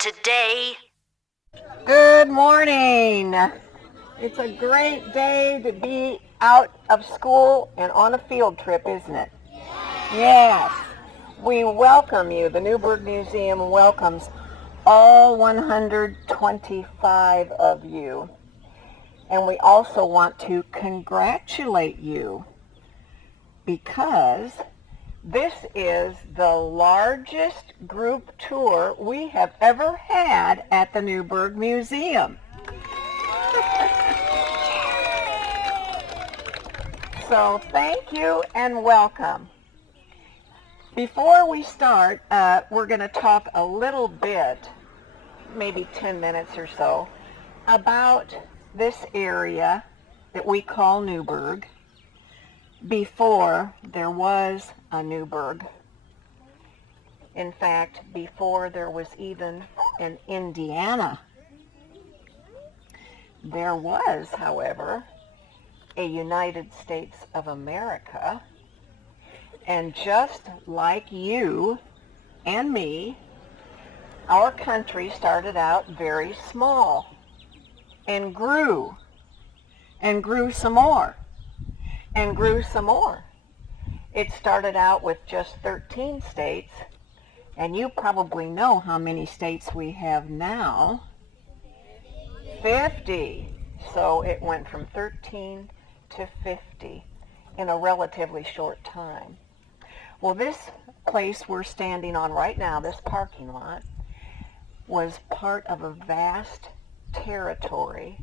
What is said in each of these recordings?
today. Good morning. It's a great day to be out of school and on a field trip, isn't it? Yes. We welcome you. The Newburgh Museum welcomes all 125 of you. And we also want to congratulate you because this is the largest group tour we have ever had at the Newburgh Museum. So thank you and welcome. Before we start, we're going to talk a little bit, maybe 10 minutes or so, about this area that we call Newburgh before there was a Newburgh. In fact, before there was even an Indiana. There was, however, a United States of America, and just like you and me, our country started out very small and grew some more and grew some more. It started out with just 13 states, and you probably know how many states we have now. 50. So it went from 13 to 50 in a relatively short time. Well, this place we're standing on right now, this parking lot, was part of a vast territory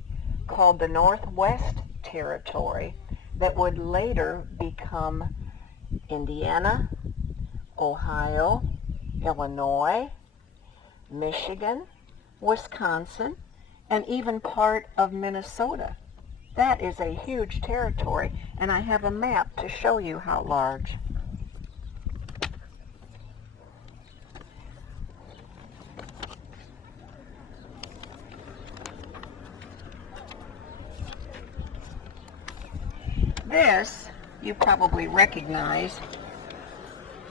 called the Northwest Territory that would later become Indiana, Ohio, Illinois, Michigan, Wisconsin, and even part of Minnesota. That is a huge territory, and I have a map to show you how large. This, you probably recognize,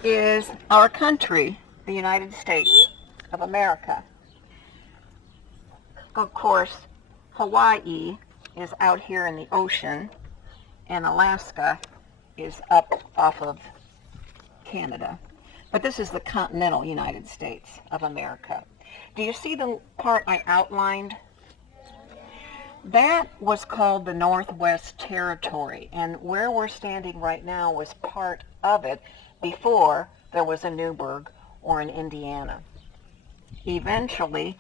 is our country, the United States of America. Of course, Hawaii is out here in the ocean, and Alaska is up off of Canada. But this is the continental United States of America. Do you see the part I outlined? That was called the Northwest Territory, and where we're standing right now was part of it before there was a Newburgh or an Indiana. Eventually,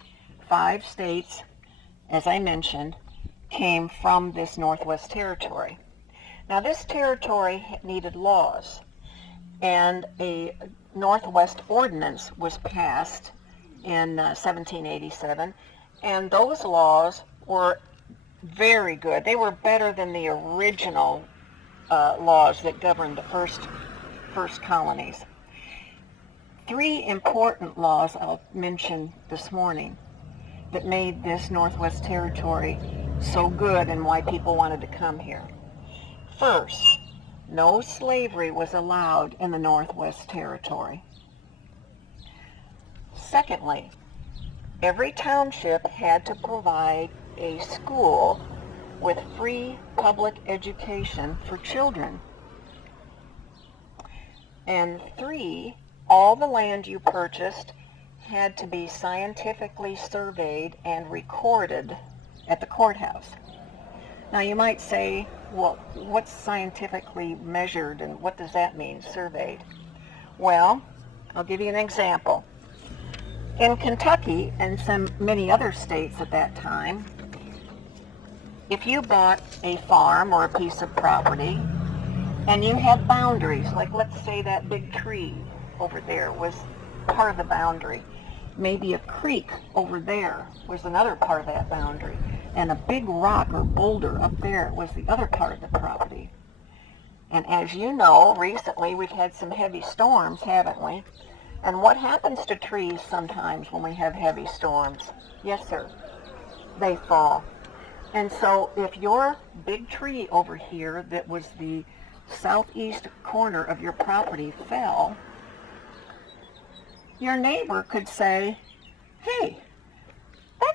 5 states, as I mentioned, came from this Northwest Territory. Now, this territory needed laws, and a Northwest Ordinance was passed in 1787, and those laws were very good. They were better than the original laws that governed the first colonies. 3 important laws I'll mention this morning that made this Northwest Territory so good and why people wanted to come here. First, no slavery was allowed in the Northwest Territory. Secondly, every township had to provide a school with free public education for children. And 3, all the land you purchased had to be scientifically surveyed and recorded at the courthouse. Now you might say, well, what's scientifically measured and what does that mean, surveyed? Well, I'll give you an example. In Kentucky and many other states at that time, if you bought a farm or a piece of property and you had boundaries, like let's say that big tree over there was part of the boundary, maybe a creek over there was another part of that boundary, and a big rock or boulder up there was the other part of the property. And as you know, recently we've had some heavy storms, haven't we? And what happens to trees sometimes when we have heavy storms? Yes, sir. They fall. And so if your big tree over here that was the southeast corner of your property fell, your neighbor could say, hey,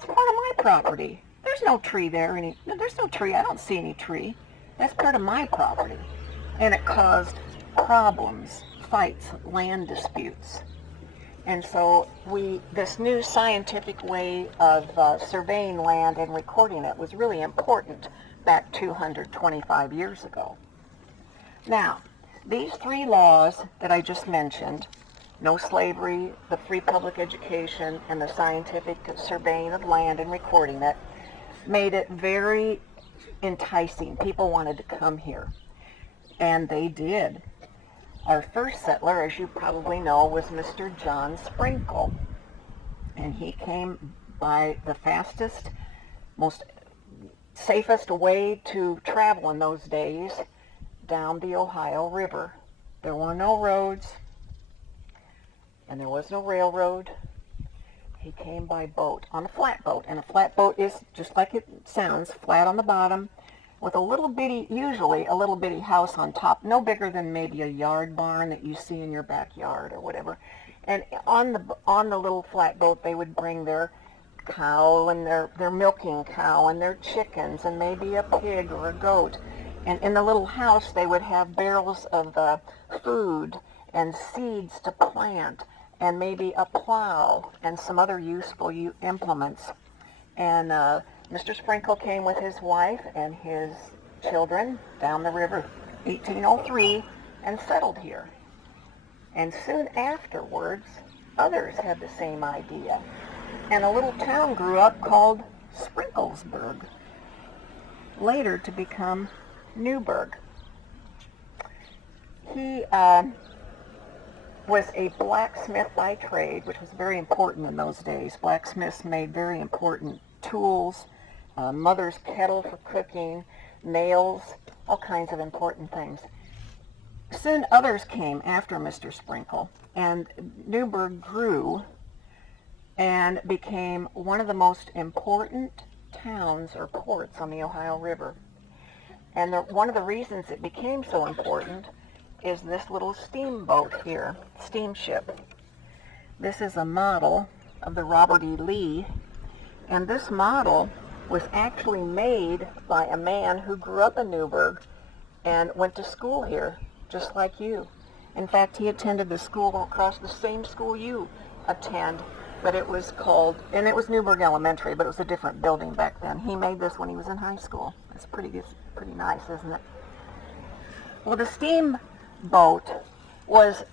that's part of my property. There's no tree there. There's no tree. I don't see any tree. That's part of my property. And it caused problems, fights, land disputes. And so this new scientific way of surveying land and recording it was really important back 225 years ago. Now, these three laws that I just mentioned, no slavery, the free public education, and the scientific surveying of land and recording it, made it very enticing. People wanted to come here, and they did. Our first settler, as you probably know, was Mr. John Sprinkle, and he came by the fastest, most safest way to travel in those days, down the Ohio River. There were no roads, and there was no railroad. He came by boat, on a flatboat, and a flatboat is, just like it sounds, flat on the bottom, with a little bitty, usually a little bitty house on top, no bigger than maybe a yard barn that you see in your backyard or whatever. And on the little flatboat, they would bring their cow and their milking cow and their chickens and maybe a pig or a goat. And in the little house, they would have barrels of food and seeds to plant and maybe a plow and some other useful implements. And Mr. Sprinkle came with his wife and his children down the river 1803 and settled here. And soon afterwards, others had the same idea. And a little town grew up called Sprinklesburg, later to become Newburgh. He was a blacksmith by trade, which was very important in those days. Blacksmiths made very important tools, mother's kettle for cooking, nails, all kinds of important things. Soon others came after Mr. Sprinkle, and Newburgh grew and became one of the most important towns or ports on the Ohio River. And one of the reasons it became so important is this little steamboat here, steamship. This is a model of the Robert E. Lee, and this model was actually made by a man who grew up in Newburgh and went to school here, just like you. In fact, he attended the school across the same school you attend, but it was called, and it was Newburgh Elementary, but it was a different building back then. He made this when he was in high school. It's pretty nice, isn't it? Well, the steamboat was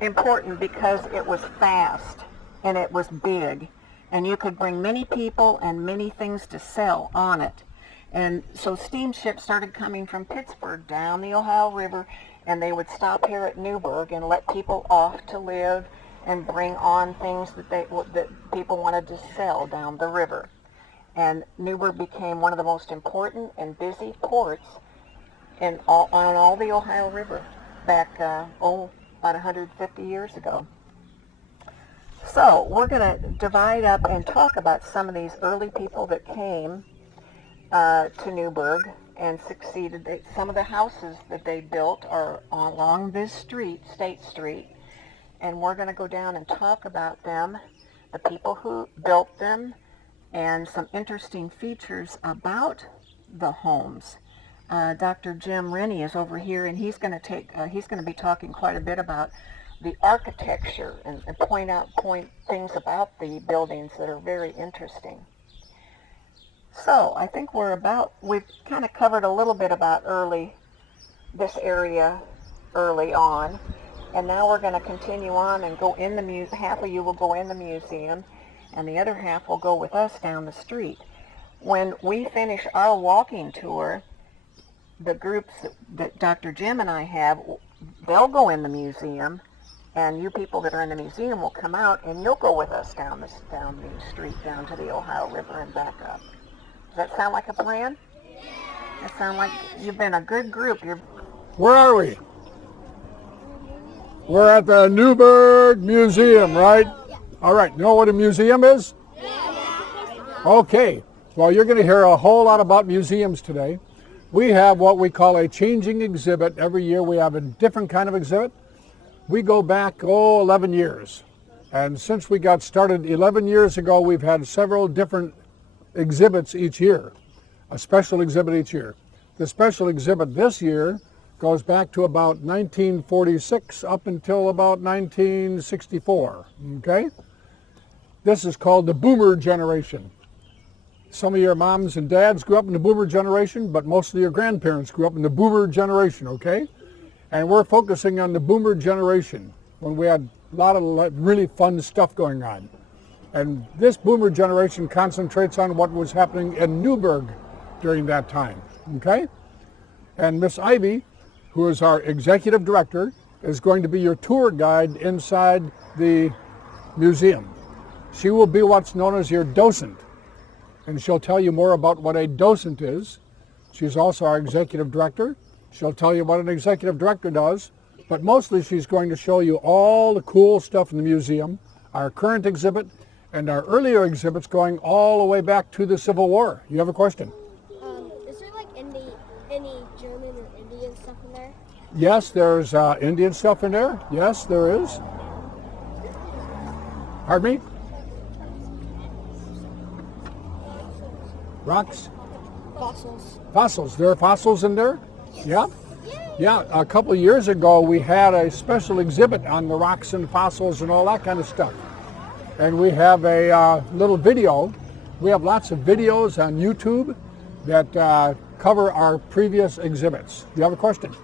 important because it was fast and it was big, and you could bring many people and many things to sell on it. And so steamships started coming from Pittsburgh down the Ohio River, and they would stop here at Newburgh and let people off to live and bring on things that people wanted to sell down the river. And Newburgh became one of the most important and busy ports on all the Ohio River back, about 150 years ago. So we're going to divide up and talk about some of these early people that came to Newburgh and succeeded. Some of the houses that they built are along this street, State Street, and we're going to go down and talk about them, the people who built them, and some interesting features about the homes. Dr. Jim Rennie is over here, and he's going to be talking quite a bit about the architecture and point things about the buildings that are very interesting. So I think we've kind of covered a little bit about this area early on, and now we're going to continue on and go in the museum. Half of you will go in the museum, and the other half will go with us down the street. When we finish our walking tour, the groups that Dr. Jim and I have, they'll go in the museum, and you people that are in the museum will come out, and you'll go with us down the street, down to the Ohio River and back up. Does that sound like a plan? That sound like you've been a good group. Where are we? We're at the Newburgh Museum, right? All right. You know what a museum is? Okay. Well, you're going to hear a whole lot about museums today. We have what we call a changing exhibit. Every year we have a different kind of exhibit. We go back, 11 years. And since we got started 11 years ago, we've had several different exhibits each year, a special exhibit each year. The special exhibit this year goes back to about 1946 up until about 1964, okay? This is called the Boomer Generation. Some of your moms and dads grew up in the Boomer Generation, but most of your grandparents grew up in the Boomer Generation, okay? And we're focusing on the Boomer Generation when we had a lot of really fun stuff going on. And this Boomer Generation concentrates on what was happening in Newburgh during that time, okay? And Miss Ivy, who is our executive director, is going to be your tour guide inside the museum. She will be what's known as your docent, and she'll tell you more about what a docent is. She's also our executive director. She'll tell you what an executive director does, but mostly she's going to show you all the cool stuff in the museum, our current exhibit, and our earlier exhibits going all the way back to the Civil War. You have a question? Is there like any German or Indian stuff in there? Yes, there's Indian stuff in there. Yes, there is. Pardon me? Rocks? Fossils. Fossils. There are fossils in there? Yeah? Yeah, a couple of years ago we had a special exhibit on the rocks and fossils and all that kind of stuff. And we have a little video. We have lots of videos on YouTube that cover our previous exhibits. Do you have a question?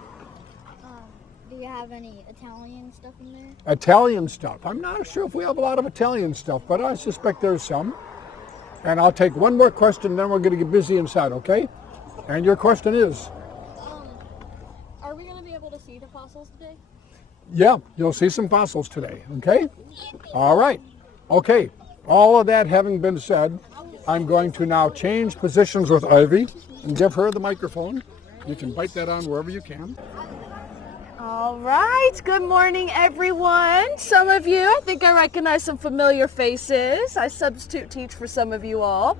Do you have any Italian stuff in there? Italian stuff. I'm not sure if we have a lot of Italian stuff, but I suspect there's some. And I'll take one more question, then we're going to get busy inside, okay? And your question is? Are we going to be able to see the fossils today? Yeah, you'll see some fossils today, okay? All right. Okay, all of that having been said, I'm going to now change positions with Ivy and give her the microphone. You can bite that on wherever you can. All right, good morning everyone. Some of you, I think I recognize some familiar faces. I substitute teach for some of you all.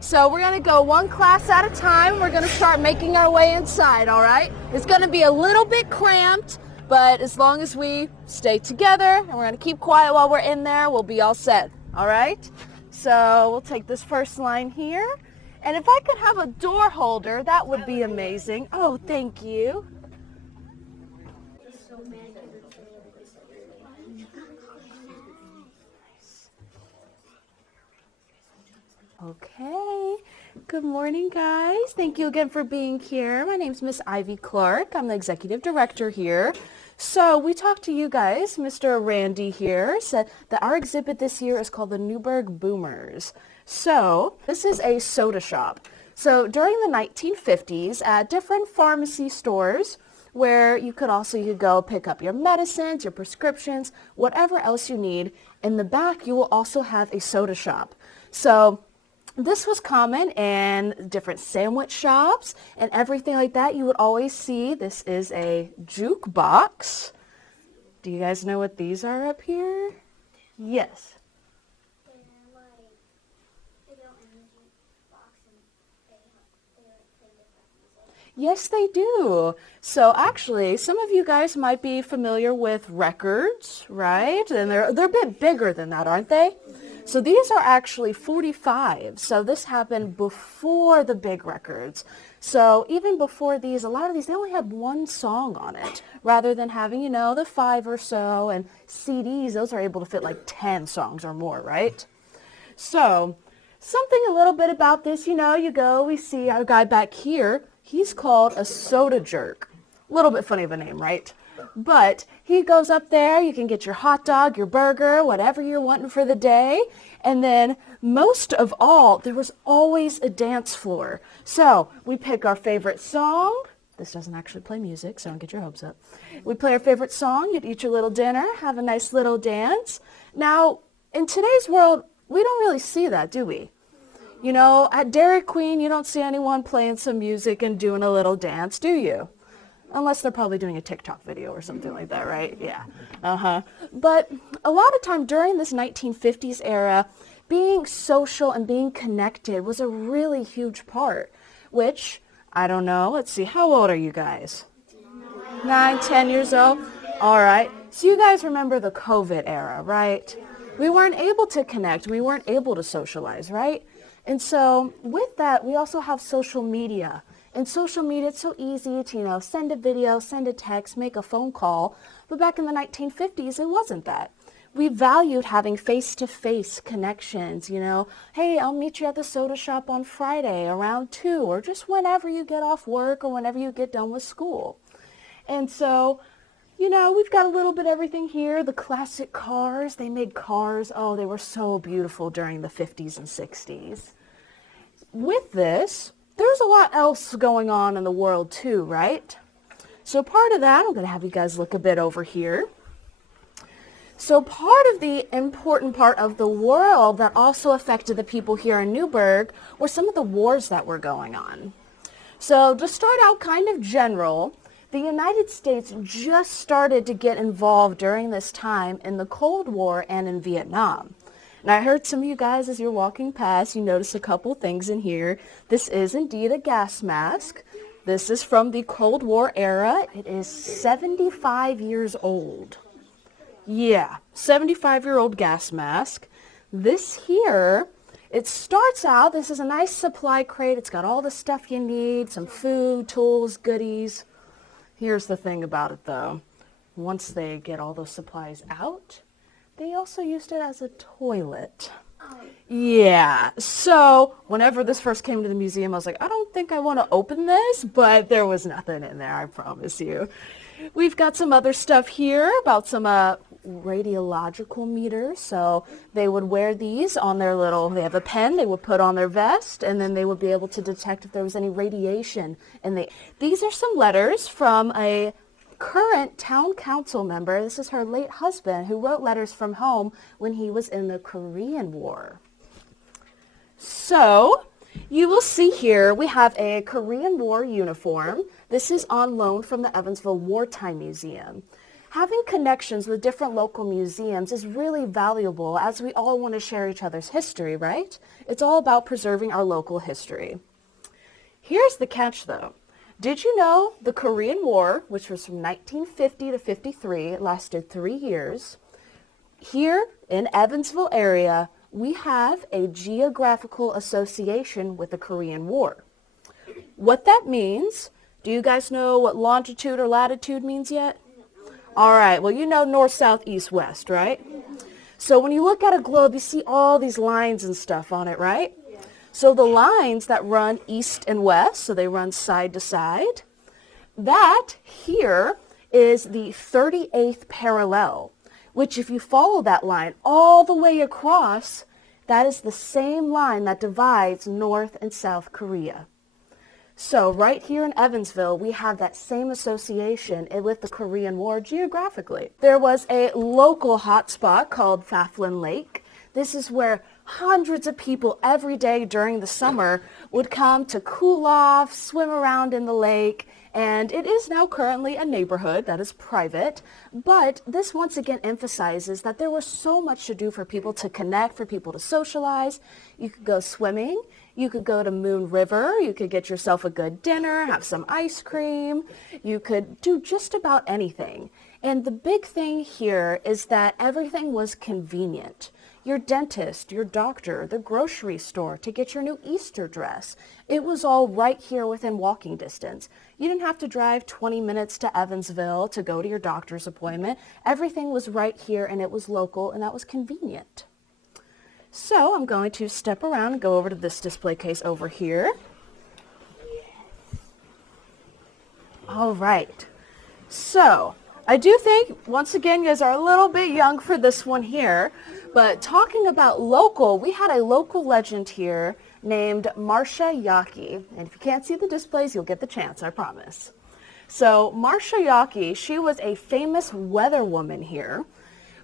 So we're gonna go one class at a time. We're gonna start making our way inside, all right? It's gonna be a little bit cramped, but as long as we stay together and we're gonna keep quiet while we're in there, we'll be all set, all right? So we'll take this first line here. And if I could have a door holder, that would be amazing. Oh, thank you. Okay, good morning guys. Thank you again for being here. My name's Miss Ivy Clark. I'm the executive director here. So we talked to you guys. Mr. Randy here said that our exhibit this year is called the Newburgh Boomers. So this is a soda shop. So during the 1950s at different pharmacy stores where you could go pick up your medicines, your prescriptions, whatever else you need. In the back you will also have a soda shop. So this was common in different sandwich shops and everything like that. You would always see this is a jukebox. Do you guys know what these are up here? Yes. Yes, they do. So actually, some of you guys might be familiar with records, right? And they're a bit bigger than that, aren't they? So these are actually 45. So this happened before the big records. So even before these, a lot of these, they only had one song on it rather than having, the 5 or so. And CDs, those are able to fit like 10 songs or more, right? So something a little bit about this, we see our guy back here. He's called a soda jerk. A little bit funny of a name, right? But he goes up there, you can get your hot dog, your burger, whatever you're wanting for the day. And then most of all, there was always a dance floor. So we pick our favorite song. This doesn't actually play music, so don't get your hopes up. We play our favorite song, you'd eat your little dinner, have a nice little dance. Now, in today's world, we don't really see that, do we? At Dairy Queen, you don't see anyone playing some music and doing a little dance, do you? Unless they're probably doing a TikTok video or something like that, right? Yeah. But a lot of time during this 1950s era, being social and being connected was a really huge part, which, I don't know, let's see, how old are you guys? 9, 10 years old? All right. So you guys remember the COVID era, right? We weren't able to connect. We weren't able to socialize, right? And so with that, we also have social media. And social media, it's so easy to, send a video, send a text, make a phone call. But back in the 1950s, it wasn't that. We valued having face-to-face connections, Hey, I'll meet you at the soda shop on Friday around 2, or just whenever you get off work or whenever you get done with school. And so, we've got a little bit of everything here. The classic cars, they made cars. Oh, they were so beautiful during the 50s and 60s. With this, there's a lot else going on in the world too, right? So part of that, I'm going to have you guys look a bit over here. So part of the important part of the world that also affected the people here in Newburgh were some of the wars that were going on. So to start out kind of general, the United States just started to get involved during this time in the Cold War and in Vietnam. And I heard some of you guys as you're walking past, you notice a couple things in here. This is indeed a gas mask. This is from the Cold War era. It is 75 years old. Yeah, 75-year-old gas mask. This here, it starts out, this is a nice supply crate. It's got all the stuff you need, some food, tools, goodies. Here's the thing about it though. Once they get all those supplies out, they also used it as a toilet. Yeah, so whenever this first came to the museum, I was like, I don't think I want to open this, but there was nothing in there, I promise you. We've got some other stuff here about some radiological meters. So they would wear these on their they have a pen they would put on their vest, and then they would be able to detect if there was any radiation. And these are some letters from a current town council member. This is her late husband who wrote letters from home when he was in the Korean War. So you will see here we have a Korean War uniform. This is on loan from the Evansville Wartime Museum. Having connections with different local museums is really valuable as we all want to share each other's history, right? It's all about preserving our local history. Here's the catch though. Did you know the Korean War, which was from 1950 to 53, it lasted 3 years. Here in Evansville area, we have a geographical association with the Korean War. What that means, do you guys know what longitude or latitude means yet? All right, well, you know north, south, east, west, right? So when you look at a globe, you see all these lines and stuff on it, right? So the lines that run east and west, so they run side to side, that here is the 38th parallel, which if you follow that line all the way across, that is the same line that divides North and South Korea. So right here in Evansville, we have that same association with the Korean War geographically. There was a local hotspot called Pfafflin Lake. This is where hundreds of people every day during the summer would come to cool off, swim around in the lake, and it is now currently a neighborhood that is private, but this once again emphasizes that there was so much to do for people to connect, for people to socialize. You could go swimming, you could go to Moon River, you could get yourself a good dinner, have some ice cream, you could do just about anything. And the big thing here is that everything was convenient. Your dentist, your doctor, the grocery store, to get your new Easter dress. It was all right here within walking distance. You didn't have to drive 20 minutes to Evansville to go to your doctor's appointment. Everything was right here and it was local and that was convenient. So I'm going to step around and go over to this display case over here. All right. So I do think, once again, you guys are a little bit young for this one here, but talking about local, we had a local legend here named Marcia Yockey. And if you can't see the displays, you'll get the chance, I promise. So Marcia Yockey, she was a famous weather woman here.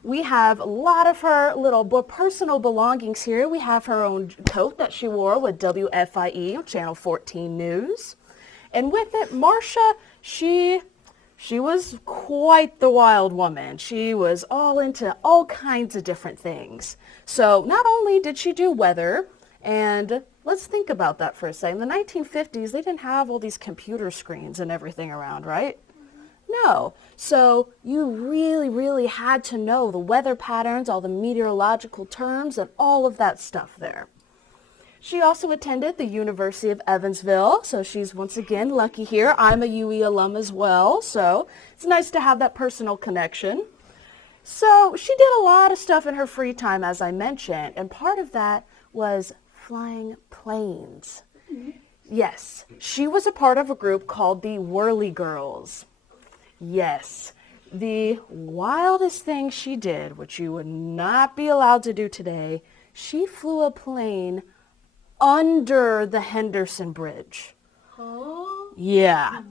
We have a lot of her little personal belongings here. We have her own coat that she wore with WFIE, Channel 14 News. And with it, Marcia, she was quite the wild woman. She was all into all kinds of different things. So not only did she do weather, and let's think about that for a second. In the 1950s, they didn't have all these computer screens and everything around, right? No. So you really, really had to know the weather patterns, all the meteorological terms, and all of that stuff there. She also attended the University of Evansville, so she's once again lucky here. I'm a UE alum as well, so it's nice to have that personal connection. So she did a lot of stuff in her free time, as I mentioned, and part of that was flying planes. Yes, she was a part of a group called the Whirly Girls. Yes, the wildest thing she did, which you would not be allowed to do today, she flew a plane under the Henderson Bridge. Oh. Yeah,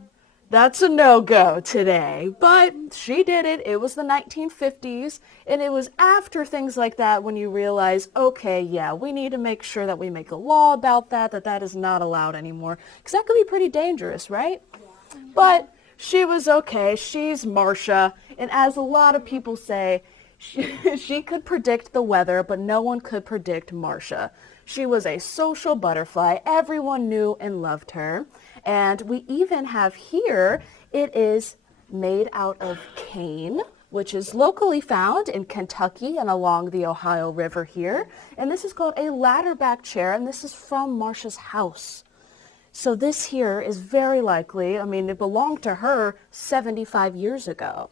that's a no-go today, but she did it. It was the 1950s, and it was after things like that when you realize, okay, yeah, we need to make sure that we make a law about that, that is not allowed anymore, because that could be pretty dangerous, right? Yeah. But she was okay. She's Marcia, and as a lot of people say, she could predict the weather, but no one could predict Marcia. She was a social butterfly. Everyone knew and loved her. And we even have here, it is made out of cane, which is locally found in Kentucky and along the Ohio River here. And this is called a ladderback chair, and this is from Marcia's house. So this here is very likely, I mean, it belonged to her 75 years ago.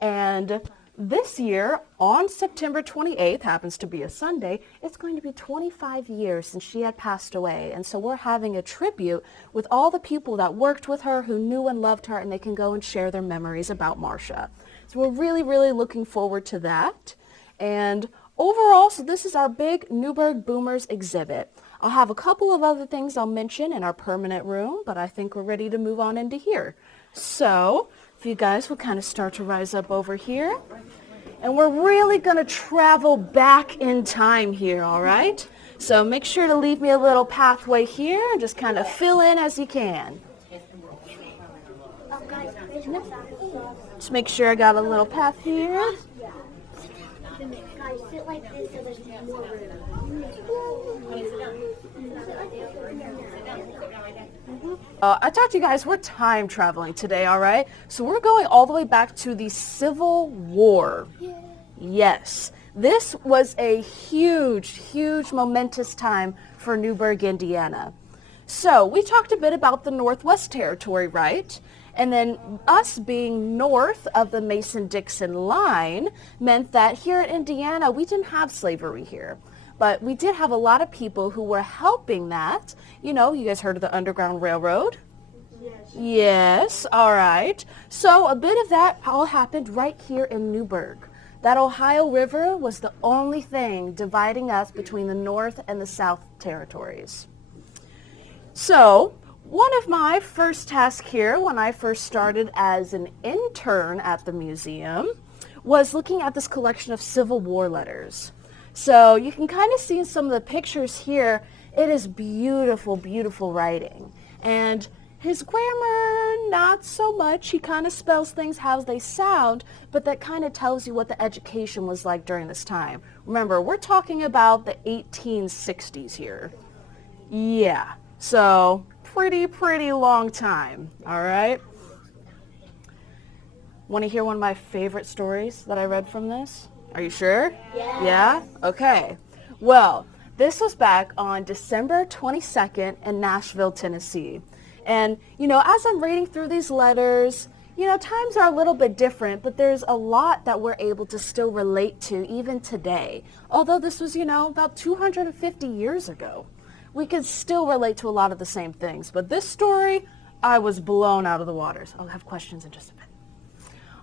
And this year, on September 28th, happens to be a Sunday, it's going to be 25 years since she had passed away. And so we're having a tribute with all the people that worked with her, who knew and loved her, and they can go and share their memories about Marcia. So we're really, really looking forward to that. And overall, so this is our big Newburgh Boomers exhibit. I'll have a couple of other things I'll mention in our permanent room, but I think we're ready to move on into here. So if you guys will kind of start to rise up over here. And we're really going to travel back in time here, all right? So make sure to leave me a little pathway here and just kind of fill in as you can. Just make sure I got a little path here. Guys, sit like this so there's more room. I talked to you guys, we're time traveling today, all right? So we're going all the way back to the Civil War. Yes, this was a huge, huge momentous time for Newburgh, Indiana. So we talked a bit about the Northwest Territory, right? And then us being north of the Mason-Dixon line meant that here in Indiana, we didn't have slavery here. But we did have a lot of people who were helping that. You know, you guys heard of the Underground Railroad? Yes. Yes, all right. So a bit of that all happened right here in Newburgh. That Ohio River was the only thing dividing us between the North and the South territories. So one of my first tasks here when I first started as an intern at the museum was looking at this collection of Civil War letters. So you can kind of see in some of the pictures here, it is beautiful, beautiful writing. And his grammar, not so much. He kind of spells things how they sound, but that kind of tells you what the education was like during this time. Remember, we're talking about the 1860s here. Yeah, so pretty long time, all right? Want to hear one of my favorite stories that I read from this? Are you sure? Yeah. Yeah? Okay. Well, this was back on December 22nd in Nashville, Tennessee. And, you know, as I'm reading through these letters, you know, times are a little bit different, but there's a lot that we're able to still relate to even today. Although this was, you know, about 250 years ago. We could still relate to a lot of the same things. But this story, I was blown out of the waters. I'll have questions in just a bit.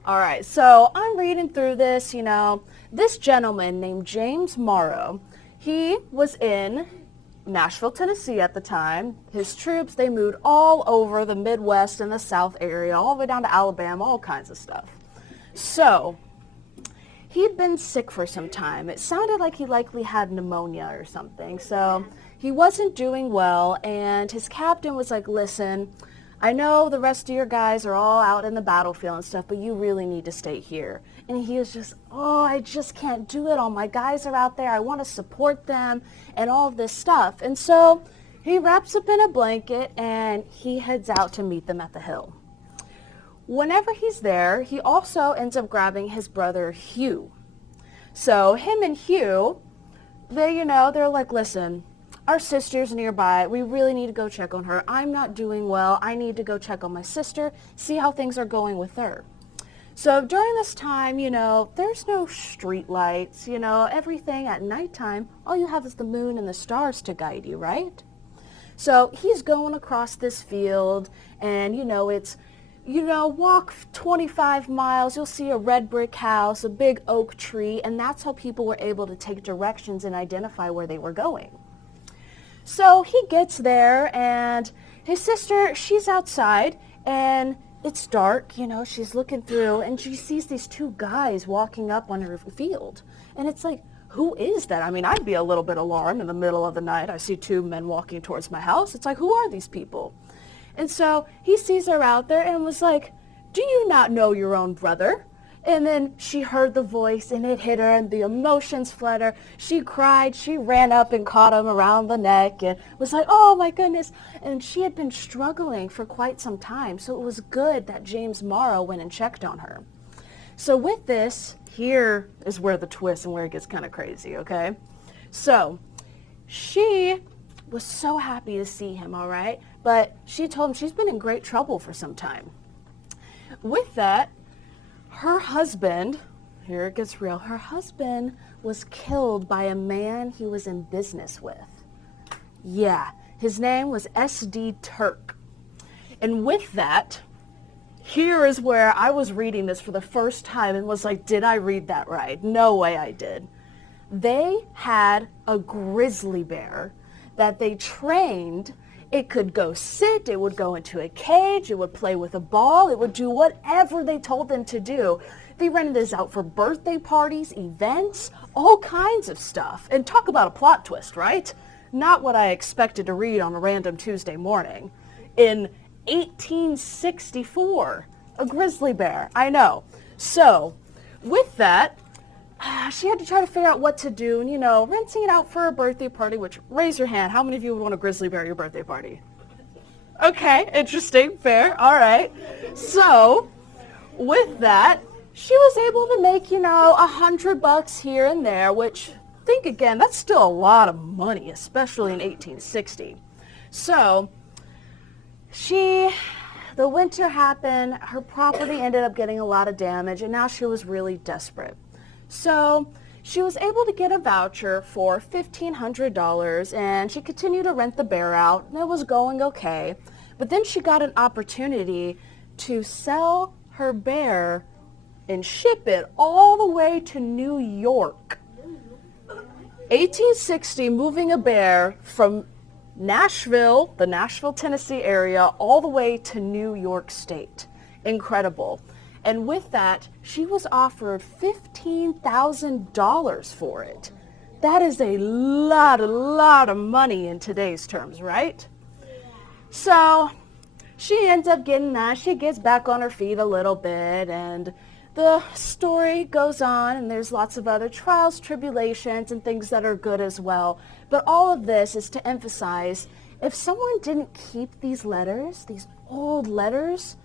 All right, so I'm reading through this, you know, this gentleman named James Morrow, he was in Nashville, Tennessee at the time. His troops, they moved all over the Midwest and the South area, all the way down to Alabama, all kinds of stuff. So he'd been sick for some time. It sounded like he likely had pneumonia or something. So he wasn't doing well, and his captain was like, listen, I know the rest of your guys are all out in the battlefield and stuff, but you really need to stay here. And he was just, oh, I just can't do it. All my guys are out there. I want to support them and all of this stuff. And so he wraps up in a blanket and he heads out to meet them at the hill. whenever he's there, he also ends up grabbing his brother Hugh. So him and Hugh, they're like, listen, our sister's nearby. We really need to go check on her. I'm not doing well. I need to go check on my sister, see how things are going with her. So during this time, there's no street lights, everything at nighttime, all you have is the moon and the stars to guide you, right? So he's going across this field and, it's, walk 25 miles, you'll see a red brick house, a big oak tree, and that's how people were able to take directions and identify where they were going. So he gets there and his sister, she's outside and it's dark, she's looking through and she sees these two guys walking up on her field. And it's like, who is that? I mean, I'd be a little bit alarmed in the middle of the night. I see two men walking towards my house. It's like, who are these people? And so he sees her out there and was like, do you not know your own brother? And then she heard the voice and it hit her and the emotions fled her. She cried. She ran up and caught him around the neck and was like, oh my goodness. And she had been struggling for quite some time. So it was good that James Morrow went and checked on her. So with this, here is where the twist and where it gets kind of crazy, okay? So she was so happy to see him, all right? But she told him she's been in great trouble for some time. With that, her husband, here it gets real, her husband was killed by a man he was in business with. Yeah, his name was S.D. Turk. And with that, here is where I was reading this for the first time and was like, did I read that right? No way I did. They had a grizzly bear that they trained. It could go sit, it would go into a cage, it would play with a ball, it would do whatever they told them to do. They rented this out for birthday parties, events, all kinds of stuff. And talk about a plot twist, right? Not what I expected to read on a random Tuesday morning. In 1864, a grizzly bear, I know. So, with that, she had to try to figure out what to do and, renting it out for a birthday party, which, raise your hand, how many of you would want a grizzly bear at your birthday party? Okay, interesting, fair, all right. So, with that, she was able to make, $100 here and there, which, think again, that's still a lot of money, especially in 1860. So, the winter happened, her property ended up getting a lot of damage, and now she was really desperate. So she was able to get a voucher for $1,500 and she continued to rent the bear out and it was going okay. But then she got an opportunity to sell her bear and ship it all the way to New York. 1860, moving a bear from Nashville, the Nashville, Tennessee area, all the way to New York State. Incredible. And with that, she was offered $15,000 for it. That is a lot of money in today's terms, right? So she ends up getting that. She gets back on her feet a little bit, and the story goes on, and there's lots of other trials, tribulations, and things that are good as well. But all of this is to emphasize, if someone didn't keep these letters, these old letters,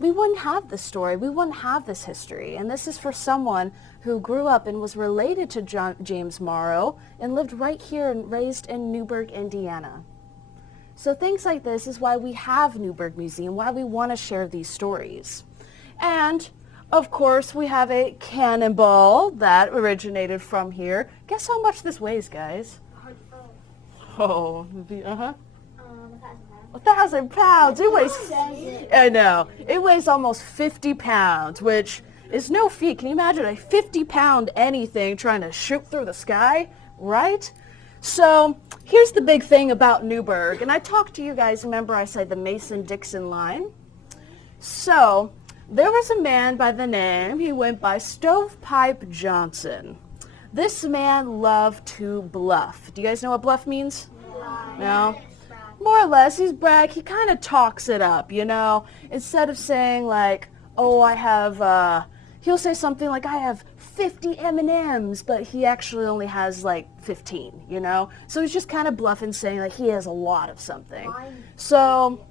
we wouldn't have this story. We wouldn't have this history. And this is for someone who grew up and was related to James Morrow and lived right here and raised in Newburgh, Indiana. So things like this is why we have Newburgh Museum, why we want to share these stories. And, of course, we have a cannonball that originated from here. Guess how much this weighs, guys? Oh, 1,000 pounds. It weighs, I know, it weighs almost 50 pounds, which is no feat. Can you imagine a 50-pound anything trying to shoot through the sky, right? So here's the big thing about Newburgh. And I talked to you guys, remember I said the Mason-Dixon line? So there was a man by the name, he went by Stovepipe Johnson. This man loved to bluff. Do you guys know what bluff means? No? More or less, he kind of talks it up, instead of saying like, oh, I have, he'll say something like, I have 50 M&Ms, but he actually only has like 15, So he's just kind of bluffing, saying like he has a lot of something. So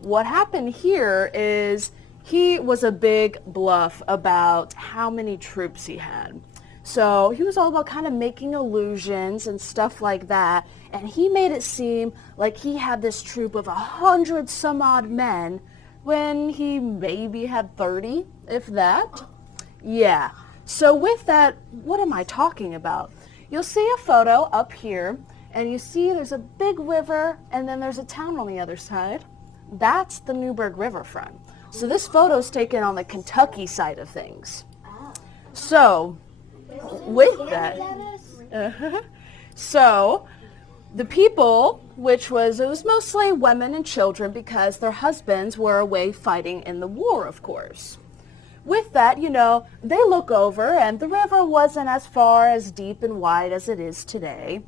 what happened here is he was a big bluff about how many troops he had. So he was all about kind of making illusions and stuff like that. And he made it seem like he had this troop of 100 some odd men when he maybe had 30, if that. Yeah. So with that, what am I talking about? You'll see a photo up here, and you see there's a big river, and then there's a town on the other side. That's the Newburgh riverfront. So this photo is taken on the Kentucky side of things. So with that, so the people, it was mostly women and children because their husbands were away fighting in the war, of course. With that, they look over, and the river wasn't as far as deep and wide as it is today.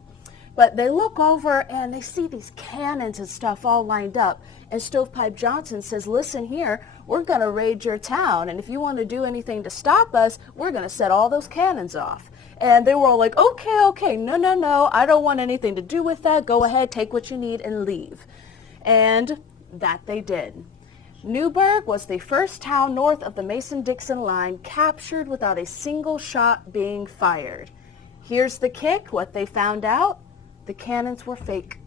But they look over and they see these cannons and stuff all lined up. And Stovepipe Johnson says, listen here, we're going to raid your town. And if you want to do anything to stop us, we're going to set all those cannons off. And they were all like, okay, no, I don't want anything to do with that. Go ahead, take what you need and leave. And that they did. Newburgh was the first town north of the Mason-Dixon line captured without a single shot being fired. Here's the kick, what they found out. The cannons were fake.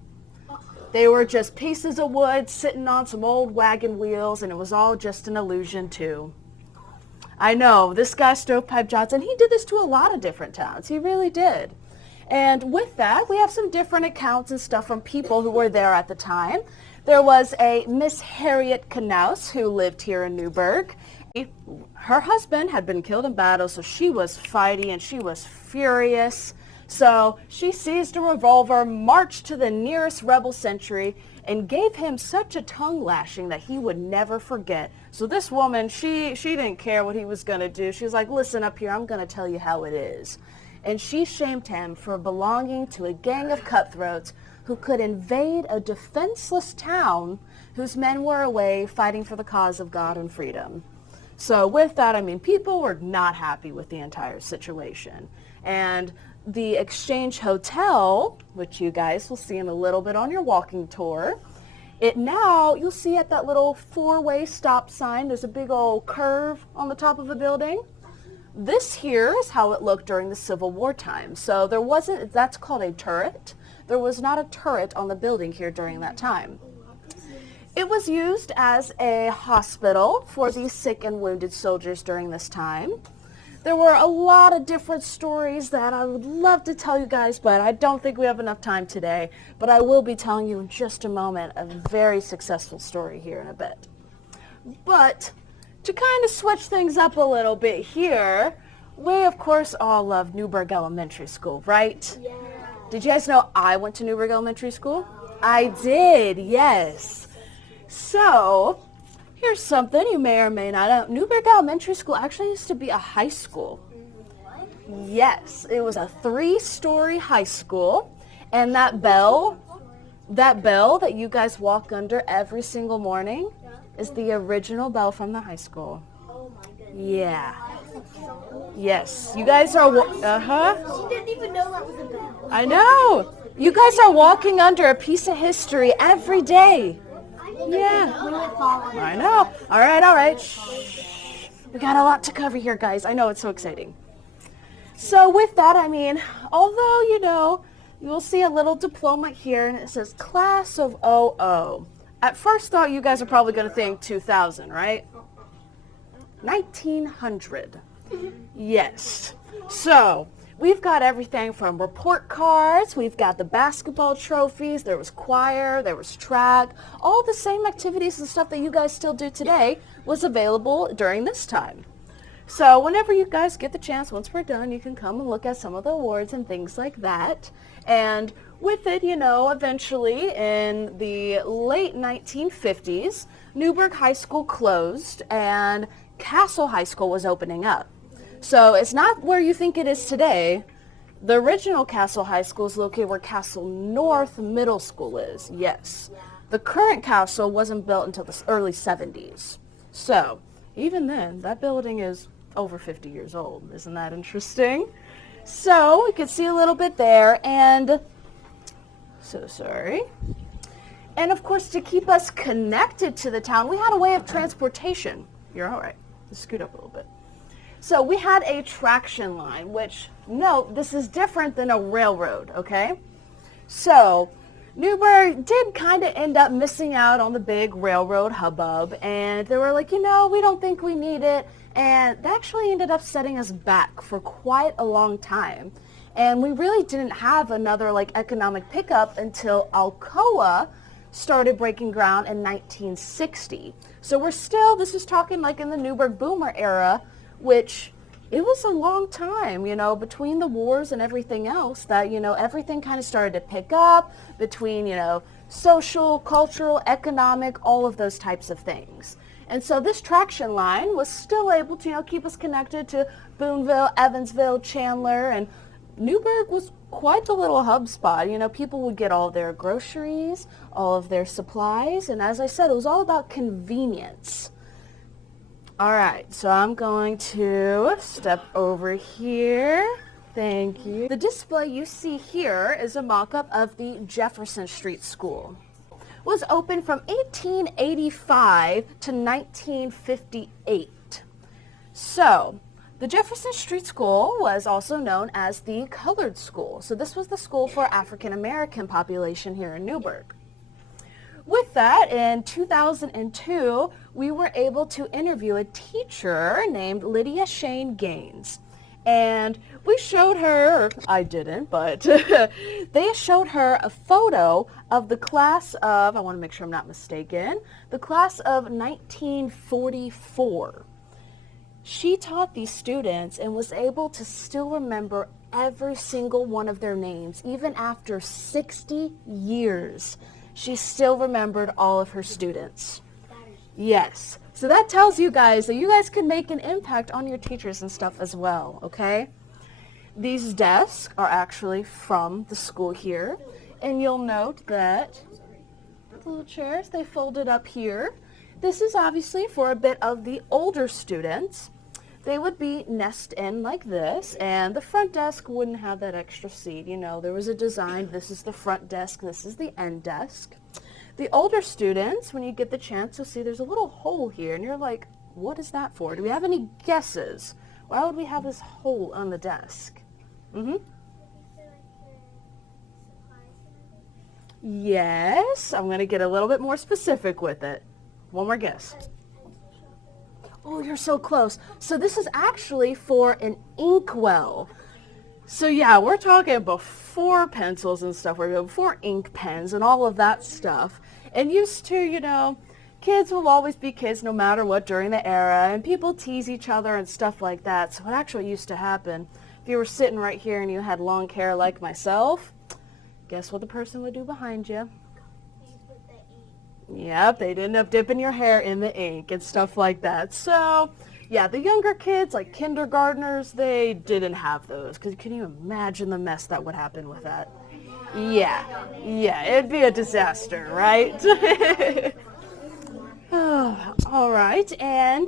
They were just pieces of wood sitting on some old wagon wheels, and it was all just an illusion too. I know, this guy Stovepipe Johnson, he did this to a lot of different towns. He really did. And with that, we have some different accounts and stuff from people who were there at the time. There was a Miss Harriet Knaus who lived here in Newburgh. Her husband had been killed in battle, so she was fighty and she was furious. So she seized a revolver, marched to the nearest rebel sentry, and gave him such a tongue lashing that he would never forget. So this woman, she didn't care what he was going to do. She was like, listen up here, I'm going to tell you how it is. And she shamed him for belonging to a gang of cutthroats who could invade a defenseless town whose men were away fighting for the cause of God and freedom. So with that, people were not happy with the entire situation. And the Exchange Hotel, which you guys will see in a little bit on your walking tour, you'll see at that little four-way stop sign, there's a big old curve on the top of the building. This here is how it looked during the Civil War time. So that's called a turret. There was not a turret on the building here during that time. It was used as a hospital for the sick and wounded soldiers during this time. There were a lot of different stories that I would love to tell you guys, but I don't think we have enough time today. But I will be telling you in just a moment a very successful story here in a bit. But to kind of switch things up a little bit here, we of course all love Newburgh Elementary School, right? Yeah. Did you guys know I went to Newburgh Elementary School? I did, yes. So here's something you may or may not know. Newburgh Elementary School actually used to be a high school. Yes, it was a 3-story high school, and that bell that you guys walk under every single morning is the original bell from the high school. Oh my goodness. Yeah. Yes, you guys are, She didn't even know that was a bell. I know. You guys are walking under a piece of history every day. Yeah. We went following. I know. All right. Shh. We got a lot to cover here, guys. I know, it's so exciting. So with that, although, you'll see a little diploma here, and it says Class of 00. At first thought, you guys are probably going to think 2000, right? 1900. Yes. So we've got everything from report cards, we've got the basketball trophies, there was choir, there was track, all the same activities and stuff that you guys still do today was available during this time. So whenever you guys get the chance, once we're done, you can come and look at some of the awards and things like that. And with it, eventually in the late 1950s, Newburgh High School closed and Castle High School was opening up. So it's not where you think it is today. The original Castle High School is located where Castle North Middle School is, yes. The current Castle wasn't built until the early 70s. So even then, that building is over 50 years old. Isn't that interesting? So we can see a little bit there, and so sorry. And of course, to keep us connected to the town, we had a way of transportation. You're all right. Just scoot up a little bit. So we had a traction line, which, note, this is different than a railroad, okay? So Newburgh did kind of end up missing out on the big railroad hubbub, and they were like, we don't think we need it, and that actually ended up setting us back for quite a long time. And we really didn't have another economic pickup until Alcoa started breaking ground in 1960. So this is talking in the Newburgh boomer era, which it was a long time, between the wars and everything else that, everything kind of started to pick up between, social, cultural, economic, all of those types of things. And so this traction line was still able to, keep us connected to Boonville, Evansville, Chandler, and Newburgh was quite a little hub spot. People would get all their groceries, all of their supplies, and as I said, it was all about convenience. All right, so I'm going to step over here. Thank you. The display you see here is a mock-up of the Jefferson Street School. It was open from 1885 to 1958. So, the Jefferson Street School was also known as the Colored School. So this was the school for African American population here in Newburgh. With that, in 2002, we were able to interview a teacher named Lydia Shane Gaines. And we showed her, or I didn't, but they showed her a photo of the class of, I want to make sure I'm not mistaken, the class of 1944. She taught these students and was able to still remember every single one of their names, even after 60 years. She still remembered all of her students. Yes. So that tells you guys that you guys can make an impact on your teachers and stuff as well, okay? These desks are actually from the school here, and you'll note that the little chairs, they folded up here. This is obviously for a bit of the older students. They would be nest in like this, and the front desk wouldn't have that extra seat. There was a design. This is the front desk. This is the end desk. The older students, when you get the chance, you'll see there's a little hole here, and you're like, what is that for? Do we have any guesses? Why would we have this hole on the desk? Yes, I'm going to get a little bit more specific with it. One more guess. Oh, you're so close. So this is actually for an inkwell. So yeah, we're talking before pencils and stuff, before ink pens and all of that stuff. And used to, kids will always be kids no matter what during the era, and people tease each other and stuff like that. So what actually used to happen, if you were sitting right here and you had long hair like myself, guess what the person would do behind you? Yep, they'd end up dipping your hair in the ink and stuff like that. So, yeah, the younger kids, like kindergartners, they didn't have those. Because can you imagine the mess that would happen with that? Yeah, it'd be a disaster, right? All right, and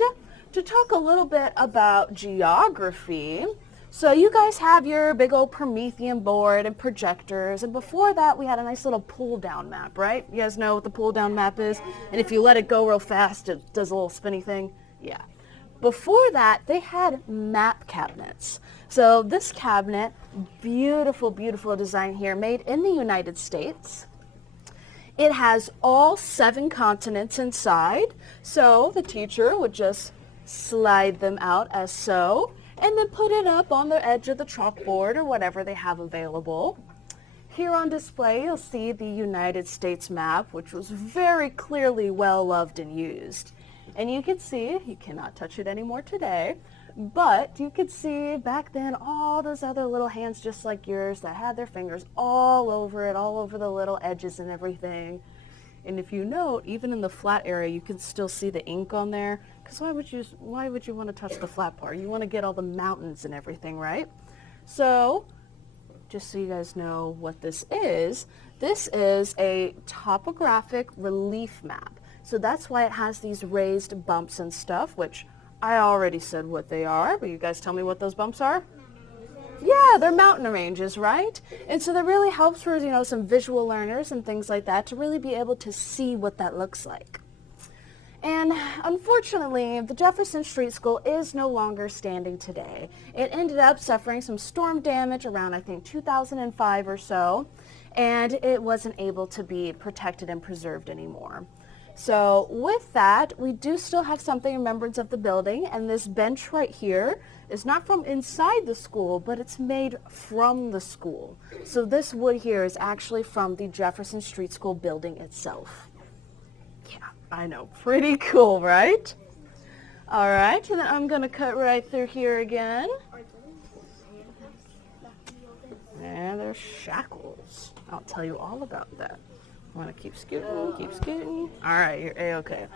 to talk a little bit about geography, so you guys have your big old Promethean board and projectors, and before that we had a nice little pull-down map, right? You guys know what the pull-down map is? And if you let it go real fast, it does a little spinny thing? Yeah. Before that, they had map cabinets. So this cabinet, beautiful, beautiful design here, made in the United States. It has all 7 continents inside, so the teacher would just slide them out as so, and then put it up on the edge of the chalkboard or whatever they have available. Here on display, you'll see the United States map, which was very clearly well loved and used. And you can see, you cannot touch it anymore today, but you could see back then all those other little hands just like yours that had their fingers all over it, all over the little edges and everything. And if you note, even in the flat area, you can still see the ink on there. Because why would you want to touch the flat part? You want to get all the mountains and everything, right? So, just so you guys know what this is a topographic relief map. So that's why it has these raised bumps and stuff, which I already said what they are, but you guys tell me what those bumps are? Yeah, they're mountain ranges, right? And so that really helps for, some visual learners and things like that to really be able to see what that looks like. And unfortunately, the Jefferson Street School is no longer standing today. It ended up suffering some storm damage around, I think, 2005 or so, and it wasn't able to be protected and preserved anymore. So with that, we do still have something in remembrance of the building, and this bench right here is not from inside the school, but it's made from the school. So this wood here is actually from the Jefferson Street School building itself. Yeah, I know, pretty cool, right? All right, and then I'm gonna cut right through here again. And there's shackles. I'll tell you all about that. Want to keep scooting, keep scooting. All right, you're A-okay.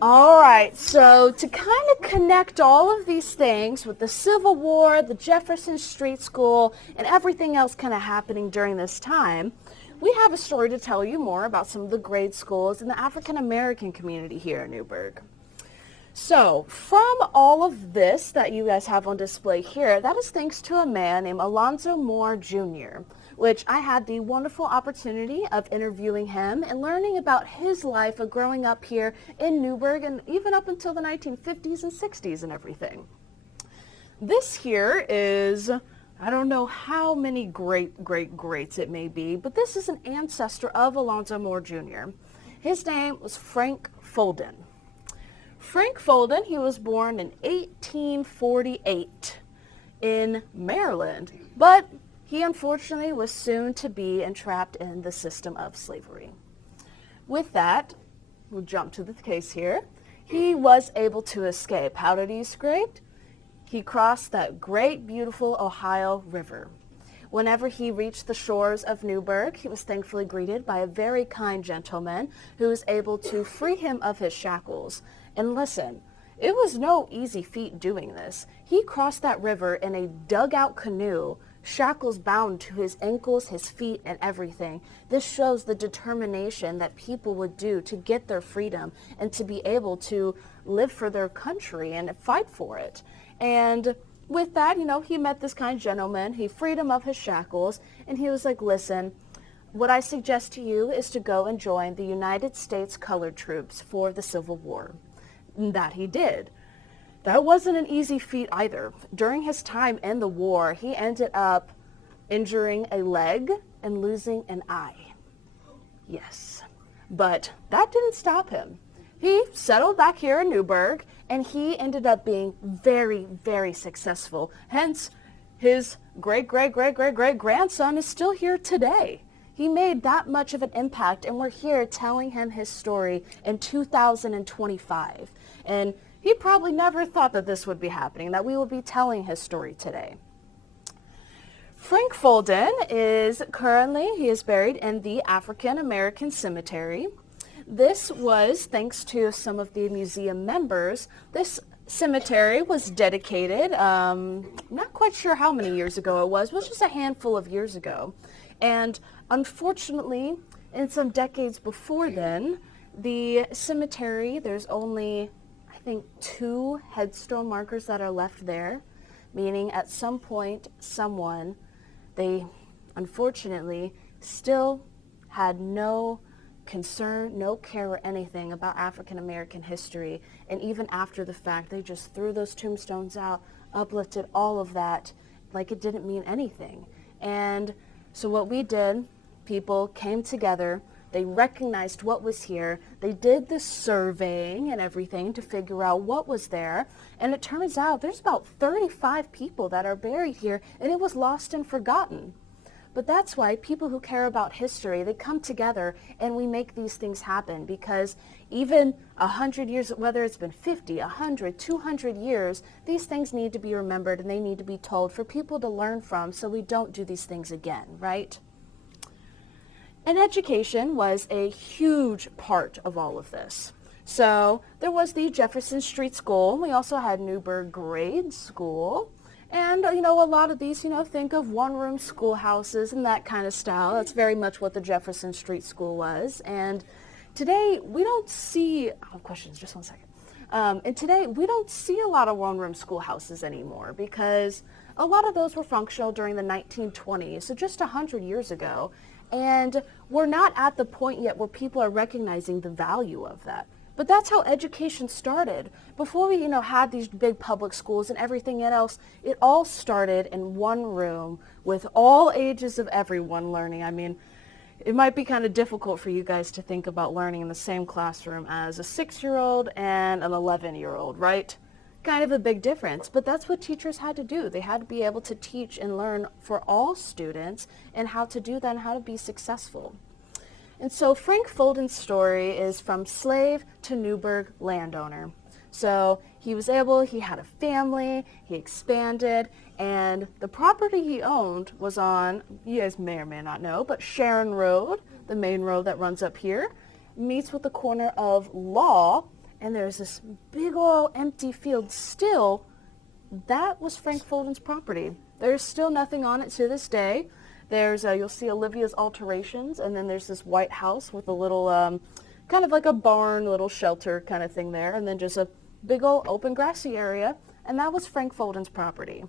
All right, so to kind of connect all of these things with the Civil War, the Jefferson Street School, and everything else kind of happening during this time, we have a story to tell you more about some of the grade schools in the African American community here in Newburgh. So from all of this that you guys have on display here, that is thanks to a man named Alonzo Moore Jr., which I had the wonderful opportunity of interviewing him and learning about his life of growing up here in Newburgh and even up until the 1950s and 60s and everything. This here is, I don't know how many greats it may be, but this is an ancestor of Alonzo Moore Jr. His name was Frank Folden. Frank Folden, he was born in 1848 in Maryland, but he unfortunately was soon to be entrapped in the system of slavery. With that, we'll jump to the case here. He was able to escape. How did he escape? He crossed that great, beautiful Ohio River. Whenever he reached the shores of Newburgh, he was thankfully greeted by a very kind gentleman who was able to free him of his shackles. And listen, it was no easy feat doing this. He crossed that river in a dugout canoe, shackles bound to his ankles, his feet, and everything. This shows the determination that people would do to get their freedom and to be able to live for their country and fight for it. And with that, he met this kind gentleman. He freed him of his shackles, and he was like, listen, what I suggest to you is to go and join the United States Colored Troops for the Civil War. And that he did. That wasn't an easy feat either. During his time in the war, he ended up injuring a leg and losing an eye. Yes, but that didn't stop him. He settled back here in Newburgh, and he ended up being very, very successful. Hence, his great-great-great-great-great-grandson is still here today. He made that much of an impact, and we're here telling him his story in 2025. And he probably never thought that this would be happening, that we would be telling his story today. Frank Folden is he is buried in the African American Cemetery. This was thanks to some of the museum members. This cemetery was dedicated, not quite sure how many years ago it was just a handful of years ago. And unfortunately, in some decades before then, the cemetery, there's only, I think, 2 headstone markers that are left there, meaning at some point, they unfortunately still had no concern, no care or anything about African American history. And even after the fact, they just threw those tombstones out, uplifted all of that like it didn't mean anything. And so what we did, people came together, they recognized what was here, they did the surveying and everything to figure out what was there, and it turns out there's about 35 people that are buried here, and it was lost and forgotten. But that's why people who care about history, they come together and we make these things happen, because even 100 years, whether it's been 50, 100, 200 years, these things need to be remembered and they need to be told for people to learn from so we don't do these things again, right? And education was a huge part of all of this. So there was the Jefferson Street School. We also had Newburgh Grade School. And, a lot of these, think of one-room schoolhouses and that kind of style. That's very much what the Jefferson Street School was. And today, we don't see, questions, just one second. And today, we don't see a lot of one-room schoolhouses anymore because a lot of those were functional during the 1920s, so just 100 years ago. And we're not at the point yet where people are recognizing the value of that. But that's how education started. Before we, had these big public schools and everything else, it all started in one room with all ages of everyone learning. I mean, it might be kind of difficult for you guys to think about learning in the same classroom as a 6-year-old and an 11-year-old, right? Kind of a big difference, but that's what teachers had to do. They had to be able to teach and learn for all students and how to do that and how to be successful. And so Frank Fulton's story is from slave to Newburgh landowner. So he had a family, he expanded, and the property he owned was on, you guys may or may not know, but Sharon Road, the main road that runs up here, meets with the corner of Law, and there's this big old empty field still. That was Frank Fulton's property. There's still nothing on it to this day. There's, you'll see Olivia's alterations, and then there's this white house with a little, kind of like a barn, little shelter kind of thing there, and then just a big old open grassy area, and that was Frank Fulton's property.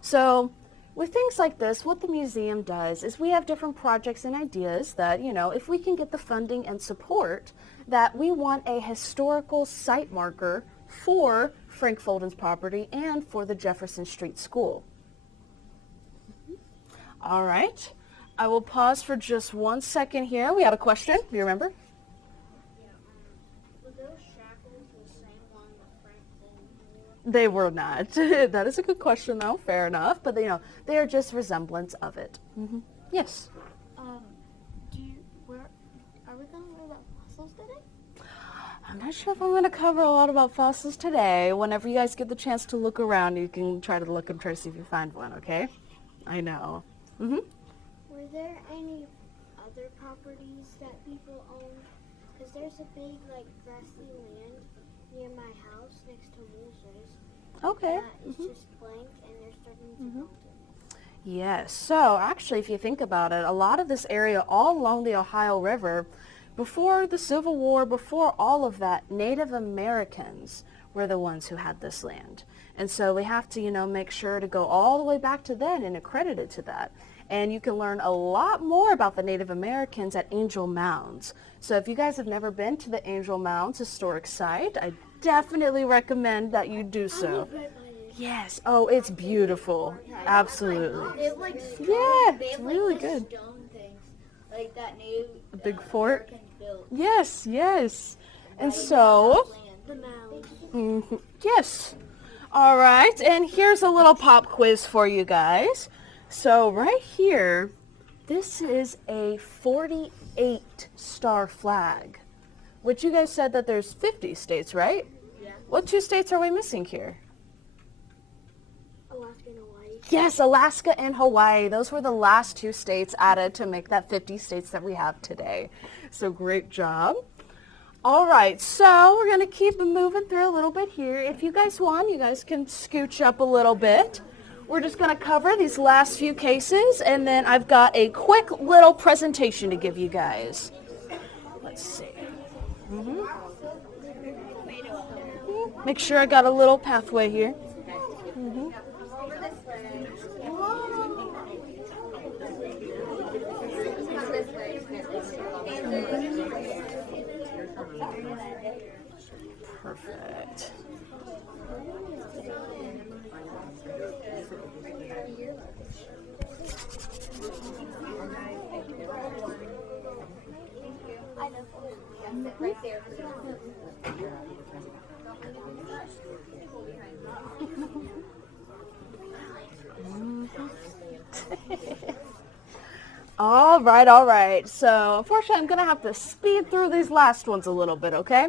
So with things like this, what the museum does is we have different projects and ideas that, if we can get the funding and support, that we want a historical site marker for Frank Fulton's property and for the Jefferson Street School. All right. I will pause for just 1 second here. We had a question. Do you remember? Were those shackles the same one that Frank Fulton wore? They were not. That is a good question, though. Fair enough. But, they are just resemblance of it. Mm-hmm. Yes? Are we going to learn about fossils today? I'm not sure if I'm going to cover a lot about fossils today. Whenever you guys get the chance to look around, you can try to look and try to see if you find one, okay? I know. Mm-hmm. Were there any other properties that people owned? Because there's a big, grassy land near my house next to Wools's. Okay. It's just blank, and they're starting to build it. Yes. So actually, if you think about it, a lot of this area all along the Ohio River, before the Civil War, before all of that, Native Americans were the ones who had this land. And so we have to, make sure to go all the way back to then and accredit it to that. And you can learn a lot more about the Native Americans at Angel Mounds. So if you guys have never been to the Angel Mounds historic site, I definitely recommend that you do so. Yes. Oh, it's beautiful. Absolutely. They have like stone, Yeah, they it's have, really like, good. stone things, like that Native A big fort. Americans built. Yes, yes. And so, The mound. yes. All right, and here's a little pop quiz for you guys. So right here, this is a 48-star flag, which you guys said that there's 50 states, right? Yeah. What 2 states are we missing here? Alaska and Hawaii. Yes, Alaska and Hawaii. Those were the last 2 states added to make that 50 states that we have today. So great job. All right, so we're going to keep moving through a little bit here. If you guys want, you guys can scooch up a little bit. We're just going to cover these last few cases, and then I've got a quick little presentation to give you guys. Let's see. Make sure I got a little pathway here. Perfect. Right there. All right, all right. So unfortunately, I'm going to have to speed through these last ones a little bit, okay?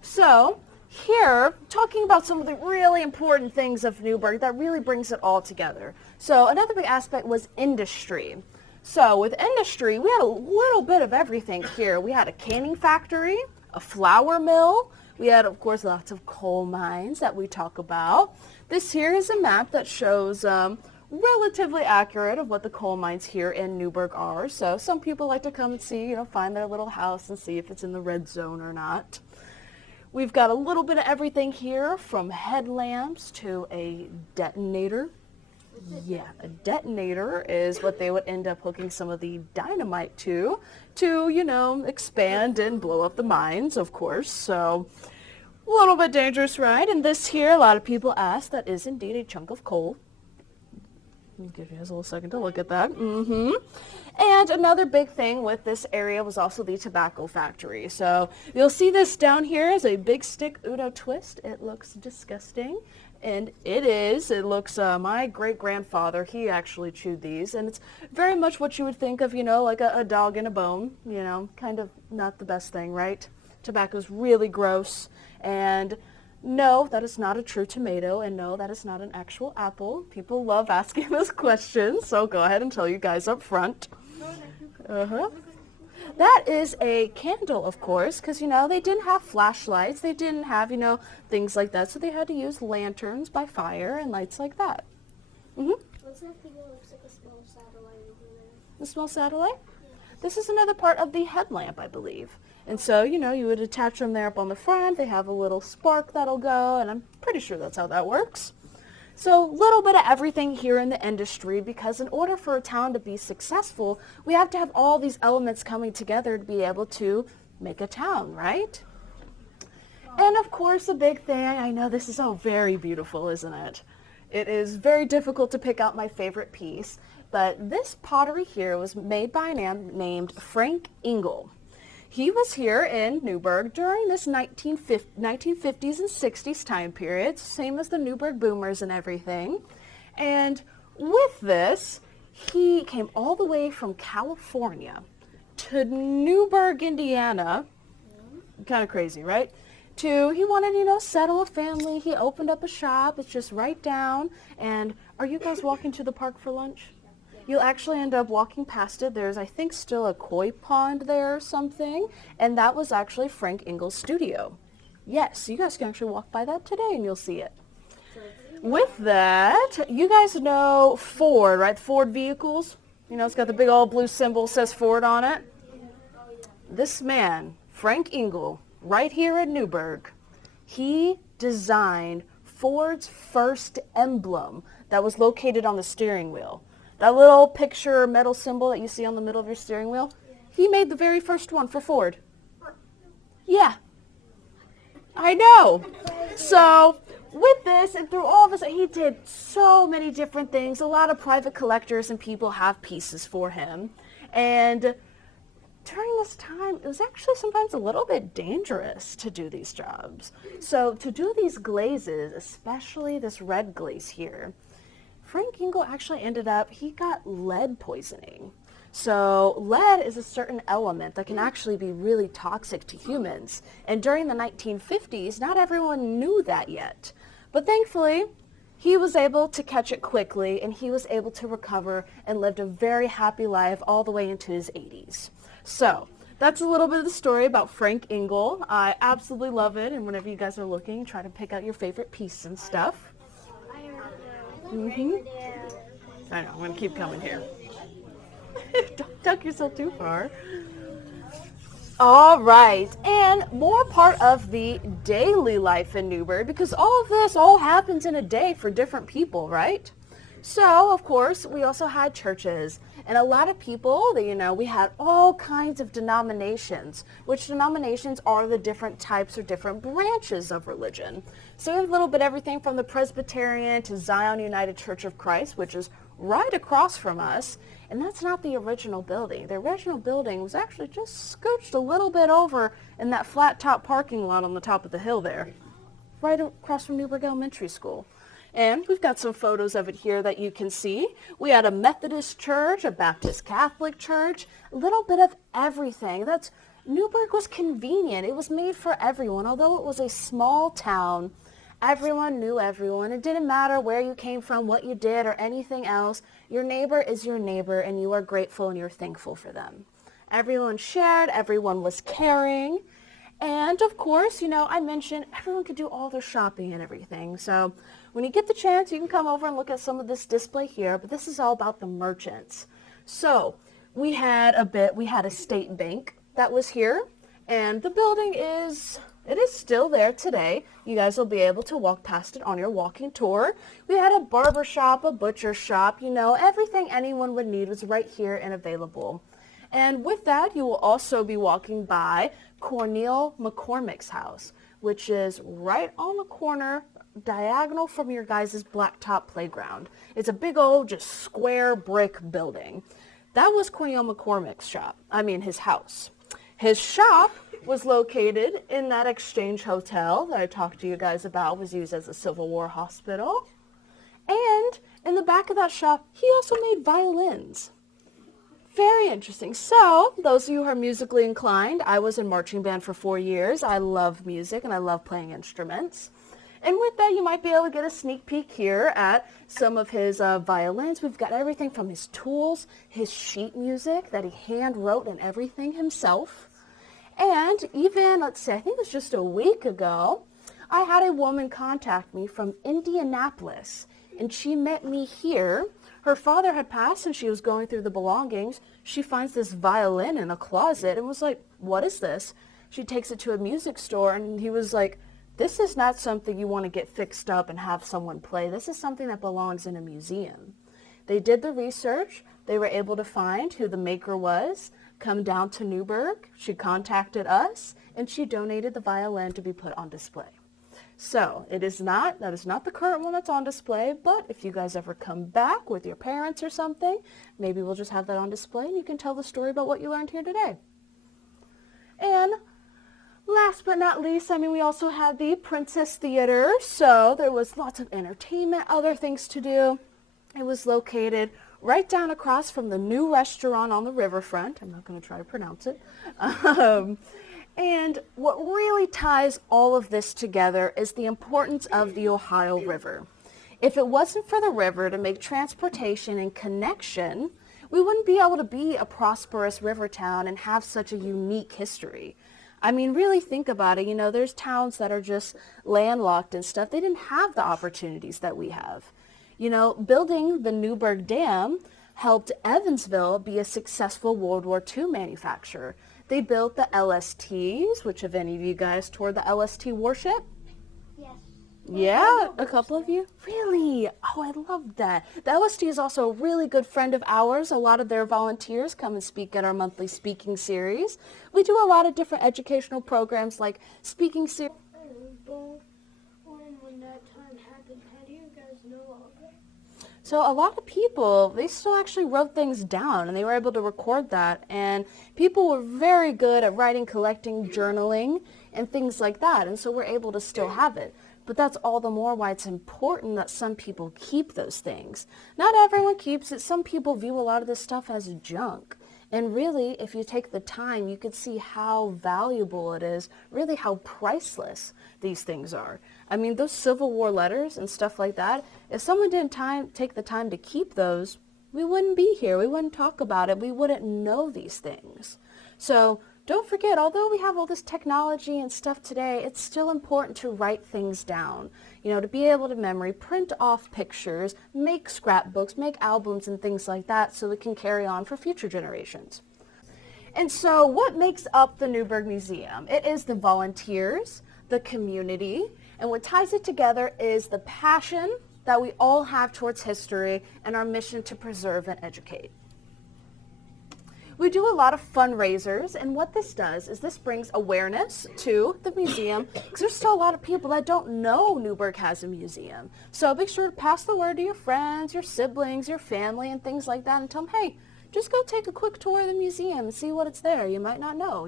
So here, talking about some of the really important things of Newburgh that really brings it all together. So another big aspect was industry. So with industry, we had a little bit of everything here. We had a canning factory, a flour mill. We had, of course, lots of coal mines that we talk about. This here is a map that shows relatively accurate of what the coal mines here in Newburgh are. So some people like to come and see, find their little house and see if it's in the red zone or not. We've got a little bit of everything here, from headlamps to a detonator. Yeah, a detonator is what they would end up hooking some of the dynamite to, you know, expand and blow up the mines, of course. So a little bit dangerous, right? And this here, a lot of people ask, that is indeed a chunk of coal. Let me give you guys a little second to look at that. And another big thing with this area was also the tobacco factory. So you'll see this down here is a big stick Udo twist. It looks disgusting. And it is. It looks, my great-grandfather, he actually chewed these. And it's very much what you would think of, you know, like a dog in a bone. You know, kind of not the best thing, right? Tobacco's really gross. And no, that is not a true tomato, and no, that is not an actual apple. People love asking those questions, so go ahead and tell you guys up front. That is a candle, of course, because, you know, they didn't have flashlights. They didn't have, you know, things like that, so they had to use lanterns by fire and lights like that. What's that thing that looks like a small satellite over there? The small satellite? This is another part of the headlamp, I believe. And so, you know, you would attach them there up on the front. They have a little spark that'll go, and I'm pretty sure that's how that works. So a little bit of everything here in the industry, because in order for a town to be successful, we have to have all these elements coming together to be able to make a town, right? And of course, the big thing, I know this is all very beautiful, isn't it? It is very difficult to pick out my favorite piece, but this pottery here was made by a man named Frank Engel. He was here in Newburgh during this 1950s and 60s time period, same as the Newburgh boomers and everything. And with this, he came all the way from California to Newburgh, Indiana. Kind of crazy, right? He wanted, you know, settle a family. He opened up a shop. It's just right down. And are you guys walking to the park for lunch? You'll actually end up walking past it. There's, I think, still a koi pond there or something. And that was actually Frank Engel's studio. Yes, you guys can actually walk by that today and you'll see it. With that, you guys know Ford, right? Ford vehicles. You know, it's got the big old blue symbol, says Ford on it. This man, Frank Engel, right here at Newburgh, he designed Ford's first emblem that was located on the steering wheel. That little picture metal symbol that you see on the middle of your steering wheel, he made the very first one for Ford. Yeah, I know. So with this and through all of this, he did so many different things. A lot of private collectors and people have pieces for him. And during this time, it was actually sometimes a little bit dangerous to do these jobs. So to do these glazes, especially this red glaze here, Frank Engel actually ended up, he got lead poisoning. So lead is a certain element that can actually be really toxic to humans. And during the 1950s, not everyone knew that yet. But thankfully, he was able to catch it quickly, and he was able to recover and lived a very happy life all the way into his 80s. So that's a little bit of the story about Frank Engel. I absolutely love it, and whenever you guys are looking, try to pick out your favorite piece and stuff. I know, I'm going to keep coming here. Don't tuck yourself too far. All right, and more part of the daily life in Newburgh, because all of this all happens in a day for different people, right? So, of course, we also had churches, and a lot of people, we had all kinds of denominations, which denominations are the different types or different branches of religion. So we have a little bit everything from the Presbyterian to Zion United Church of Christ, which is right across from us, and that's not the original building. The original building was actually just scooched a little bit over in that flat top parking lot on the top of the hill there, right across from Newburgh Elementary School. And we've got some photos of it here that you can see. We had a Methodist church, a Baptist Catholic church, a little bit of everything. Newburgh was convenient. It was made for everyone. Although it was a small town, everyone knew everyone. It didn't matter where you came from, what you did, or anything else. Your neighbor is your neighbor, and you are grateful and you're thankful for them. Everyone shared. Everyone was caring. And, of course, I mentioned everyone could do all their shopping and everything. So when you get the chance, you can come over and look at some of this display here. But this is all about the merchants. So we had a state bank that was here. And the building is It is still there today. You guys will be able to walk past it on your walking tour. We had a barber shop, a butcher shop, you know, everything anyone would need was right here and available. And with that, you will also be walking by Cornel McCormick's house, which is right on the corner, diagonal from your guys' blacktop playground. It's a big old, just square brick building. That was Cornel McCormick's shop. His house. His shop was located in that Exchange Hotel that I talked to you guys about, was used as a Civil War hospital. And in the back of that shop, he also made violins. Very interesting. So, those of you who are musically inclined, I was in marching band for 4 years. I love music and I love playing instruments. And with that, you might be able to get a sneak peek here at some of his violins. We've got everything from his tools, his sheet music that he hand wrote and everything himself. And even, let's see, I think it was just a week ago, I had a woman contact me from Indianapolis, and she met me here. Her father had passed and she was going through the belongings. She finds this violin in a closet and was like, "What is this?" She takes it to a music store and he was like, "This is not something you want to get fixed up and have someone play. This is something that belongs in a museum." They did the research. They were able to find who the maker was, come down to Newburgh. She contacted us and she donated the violin to be put on display. So that is not the current one that's on display, but if you guys ever come back with your parents or something, maybe we'll just have that on display and you can tell the story about what you learned here today. And last but not least, we also had the Princess Theater, so there was lots of entertainment, other things to do. It was located right down across from the new restaurant on the riverfront. I'm not going to try to pronounce it. And what really ties all of this together is the importance of the Ohio River. If it wasn't for the river to make transportation and connection, we wouldn't be able to be a prosperous river town and have such a unique history. Really think about it. There's towns that are just landlocked and stuff. They didn't have the opportunities that we have. Building the Newburgh Dam helped Evansville be a successful World War II manufacturer. They built the LSTs, which have any of you guys toured the LST warship? Yes. Yeah, a couple of you? Really? Oh, I love that. The LST is also a really good friend of ours. A lot of their volunteers come and speak at our monthly speaking series. We do a lot of different educational programs like speaking series. When that time happened, how do you guys know all that? So a lot of people, they still actually wrote things down and they were able to record that. And people were very good at writing, collecting, journaling, and things like that. And so we're able to still have it. But that's all the more why it's important that some people keep those things. Not everyone keeps it. Some people view a lot of this stuff as junk. And really, if you take the time, you could see how valuable it is, really how priceless these things are. Those Civil War letters and stuff like that, if someone didn't take the time to keep those, we wouldn't be here. We wouldn't talk about it. We wouldn't know these things. So don't forget, although we have all this technology and stuff today, it's still important to write things down. To be able to memory, print off pictures, make scrapbooks, make albums and things like that so it can carry on for future generations. And so what makes up the Newburgh Museum? It is the volunteers, the community, and what ties it together is the passion that we all have towards history and our mission to preserve and educate. We do a lot of fundraisers, and what this does is this brings awareness to the museum because there's still a lot of people that don't know Newburgh has a museum. So be sure to pass the word to your friends, your siblings, your family, and things like that and tell them, hey, just go take a quick tour of the museum and see what it's there. You might not know,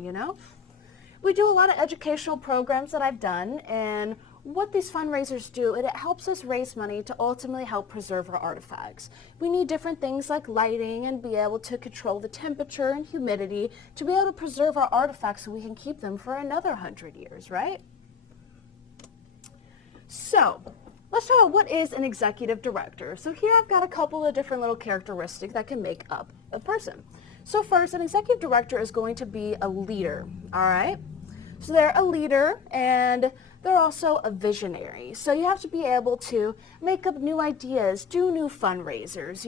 We do a lot of educational programs that I've done, and what these fundraisers do, it helps us raise money to ultimately help preserve our artifacts. We need different things like lighting and be able to control the temperature and humidity to be able to preserve our artifacts so we can keep them for another 100 years, right? So, let's talk about what is an executive director. So here I've got a couple of different little characteristics that can make up a person. So first, an executive director is going to be a leader, all right? So they're a leader and they're also a visionary. So you have to be able to make up new ideas, do new fundraisers,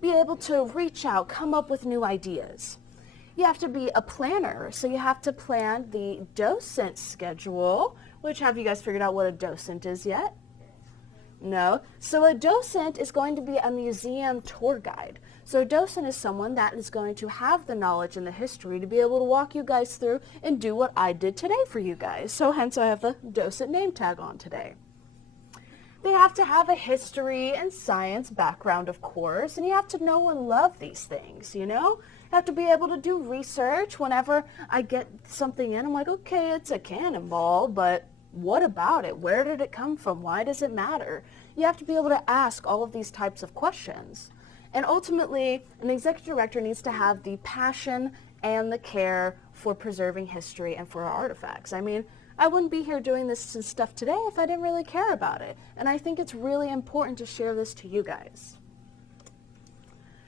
be able to reach out, come up with new ideas. You have to be a planner, so you have to plan the docent schedule, which have you guys figured out what a docent is yet? No. So a docent is going to be a museum tour guide. So a docent is someone that is going to have the knowledge and the history to be able to walk you guys through and do what I did today for you guys. So hence I have the docent name tag on today. They have to have a history and science background, of course, and you have to know and love these things, you know? You have to be able to do research. Whenever I get something in, I'm like, okay, it's a cannonball, but what about it? Where did it come from? Why does it matter? You have to be able to ask all of these types of questions. And ultimately, an executive director needs to have the passion and the care for preserving history and for our artifacts. I mean, I wouldn't be here doing this stuff today if I didn't really care about it. And I think it's really important to share this to you guys.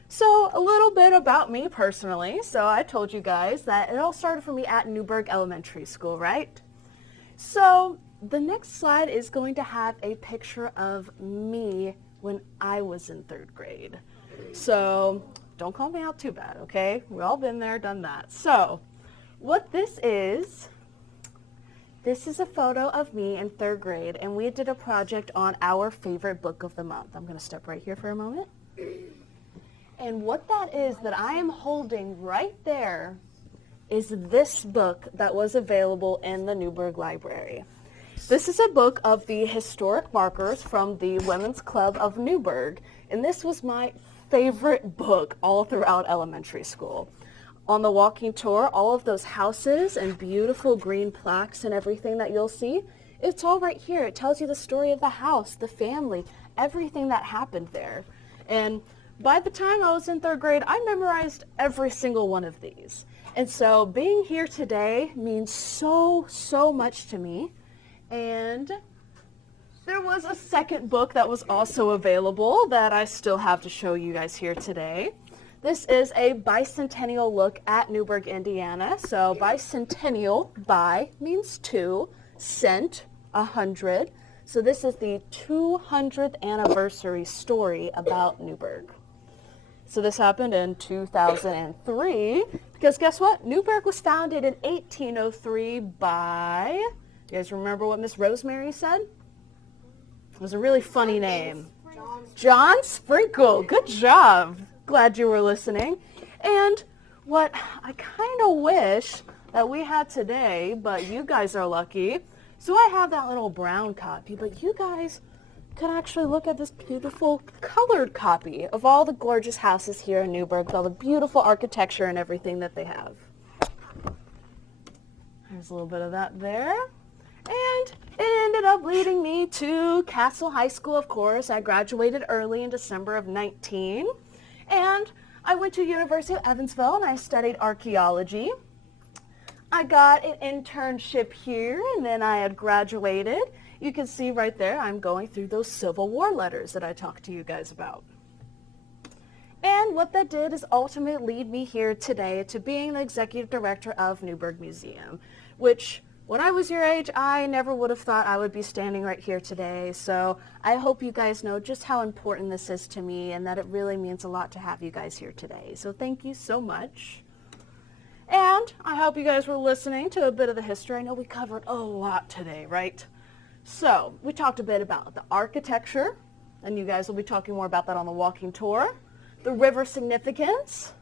So a little bit about me personally. So I told you guys that it all started for me at Newburgh Elementary School, right? So the next slide is going to have a picture of me when I was in 3rd grade. So don't call me out too bad, okay? We've all been there, done that. So what this is a photo of me in 3rd grade, and we did a project on our favorite book of the month. I'm going to step right here for a moment. And what that is that I am holding right there is this book that was available in the Newburgh Library. This is a book of the historic markers from the Women's Club of Newburgh, and this was my favorite book all throughout elementary school. On the walking tour, all of those houses and beautiful green plaques and everything that you'll see, it's all right here. It tells you the story of the house, the family, everything that happened there. And by the time I was in 3rd grade, I memorized every single one of these. And so being here today means so, so much to me. And there was a second book that was also available that I still have to show you guys here today. This is a bicentennial look at Newburgh, Indiana. So bicentennial, bi means 2, cent, 100. So this is the 200th anniversary story about Newburgh. So this happened in 2003, because guess what? Newburgh was founded in 1803 by, you guys remember what Miss Rosemary said? It was a really funny name. John Sprinkle. Good job. Glad you were listening. And what I kind of wish that we had today, but you guys are lucky. So I have that little brown copy, but you guys could actually look at this beautiful colored copy of all the gorgeous houses here in Newburgh, with all the beautiful architecture and everything that they have. There's a little bit of that there. And it ended up leading me to Castle High School, of course. I graduated early in December of 19. And I went to University of Evansville and I studied archaeology. I got an internship here and then I had graduated. You can see right there I'm going through those Civil War letters that I talked to you guys about. And what that did is ultimately lead me here today to being the executive director of Newburgh Museum, which when I was your age, I never would have thought I would be standing right here today. So I hope you guys know just how important this is to me and that it really means a lot to have you guys here today. So thank you so much. And I hope you guys were listening to a bit of the history. I know we covered a lot today, right? So we talked a bit about the architecture, and you guys will be talking more about that on the walking tour. The river significance,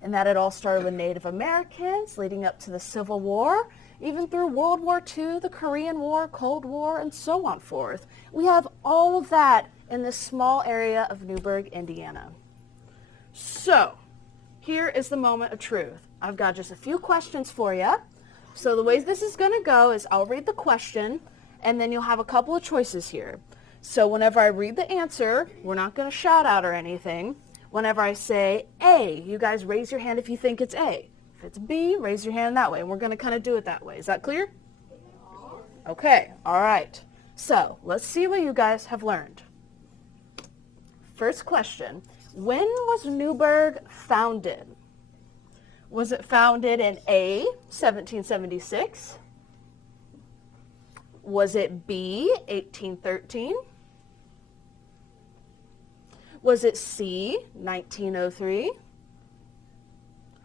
and that it all started with Native Americans leading up to the Civil War, even through World War II, the Korean War, Cold War, and so on forth. We have all of that in this small area of Newburgh, Indiana. So here is the moment of truth. I've got just a few questions for you. So the way this is going to go is I'll read the question, and then you'll have a couple of choices here. So whenever I read the answer, we're not going to shout out or anything. Whenever I say A, you guys raise your hand if you think it's A. If it's B, raise your hand that way. And we're going to kind of do it that way. Is that clear? Okay, all right. So let's see what you guys have learned. First question, when was Newburgh founded? Was it founded in A, 1776? Was it B, 1813? Was it C, 1903?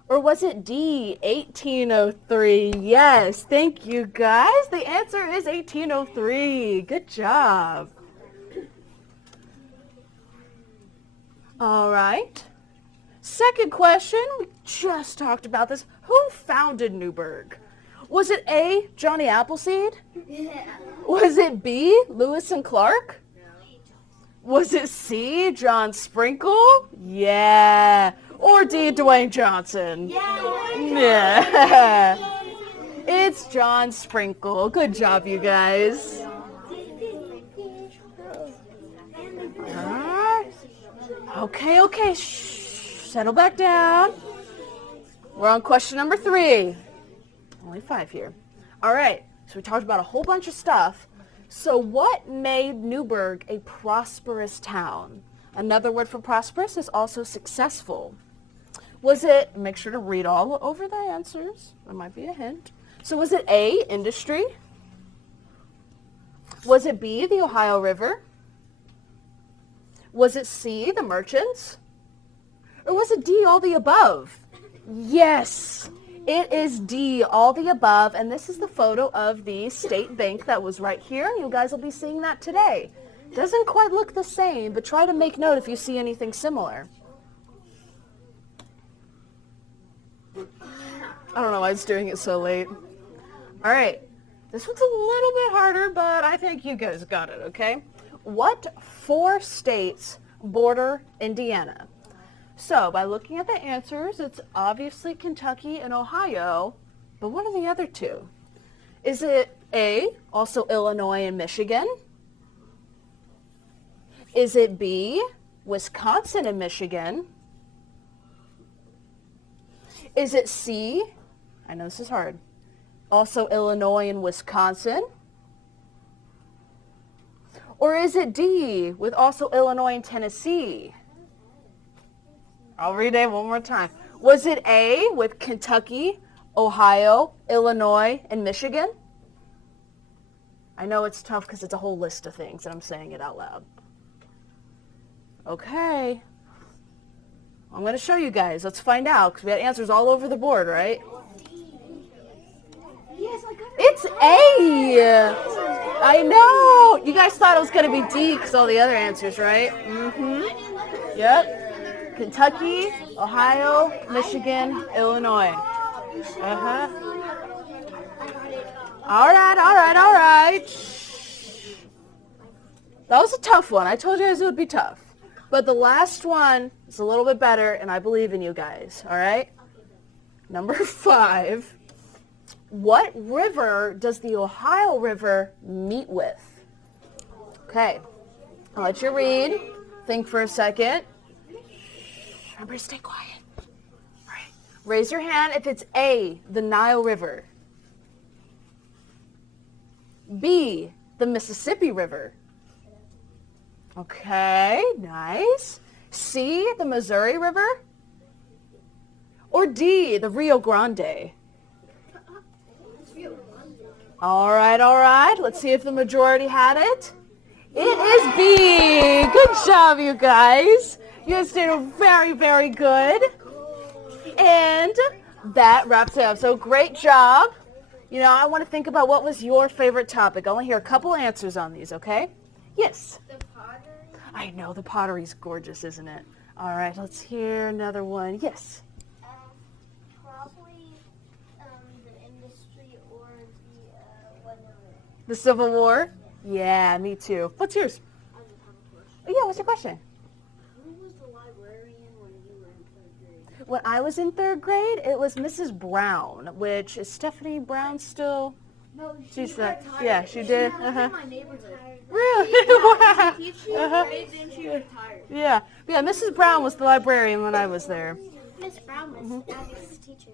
Or was it D, 1803? Yes, thank you guys. The answer is 1803. Good job. All right. Second question, we just talked about this. Who founded Newburgh? Was it A, Johnny Appleseed? Was it B, Lewis and Clark? Was it C, John Sprinkle? Yeah. Or D, Dwayne Johnson? Yeah. It's John Sprinkle. Good job, you guys. Alright. Okay. Shh. Settle back down. We're on question number 3. Only 5 here. All right. So we talked about a whole bunch of stuff. So what made Newburgh a prosperous town? Another word for prosperous is also successful. Was it, make sure to read all over the answers. That might be a hint. So was it A, industry? Was it B, the Ohio River? Was it C, the merchants? Or was it D, all the above? Yes, it is D, all the above. And this is the photo of the state bank that was right here. You guys will be seeing that today. Doesn't quite look the same, but try to make note if you see anything similar. I don't know why it's doing it so late. All right, this one's a little bit harder, but I think you guys got it, okay? What 4 states border Indiana? So by looking at the answers, it's obviously Kentucky and Ohio, but what are the other 2? Is it A, also Illinois and Michigan? Is it B, Wisconsin and Michigan? Is it C, I know this is hard, also Illinois and Wisconsin? Or is it D, with also Illinois and Tennessee? I'll read it one more time. Was it A, with Kentucky, Ohio, Illinois, and Michigan? I know it's tough because it's a whole list of things and I'm saying it out loud. Okay. I'm going to show you guys. Let's find out because we had answers all over the board, right? Yes, I got it. It's A. I know. You guys thought it was going to be D because all the other answers, right? Mm-hmm. Yep. Kentucky, Ohio, Michigan, Illinois. Uh-huh. All right. That was a tough one. I told you guys it would be tough. But the last one is a little bit better, and I believe in you guys, all right? Number 5. What river does the Ohio River meet with? Okay. I'll let you read. Think for a second. Remember to stay quiet. All right. Raise your hand if it's A, the Nile River. B, the Mississippi River. Okay, nice. C, the Missouri River? Or D, the Rio Grande? All right. Let's see if the majority had it. It is B. Good job, you guys. You guys did very, very good. And that wraps it up. So great job. You know, I want to think about what was your favorite topic. I want to hear a couple answers on these, okay? Yes. The pottery. I know, the pottery's gorgeous, isn't it? All right, let's hear another one. Yes. Probably the industry or the whatever. The Civil War? Yeah, me too. What's yours? I just have a question. Oh, yeah, what's your question? Who was the librarian when you were in 3rd grade? When I was in 3rd grade, it was Mrs. Brown, which is Stephanie Brown still? No, She's she the, retired. yeah, she did. She was in my neighborhood. Really? Wow. She teaches grades and she retired. Yeah, Mrs. Brown was the librarian when I was there. Miss Brown was Abby's teacher.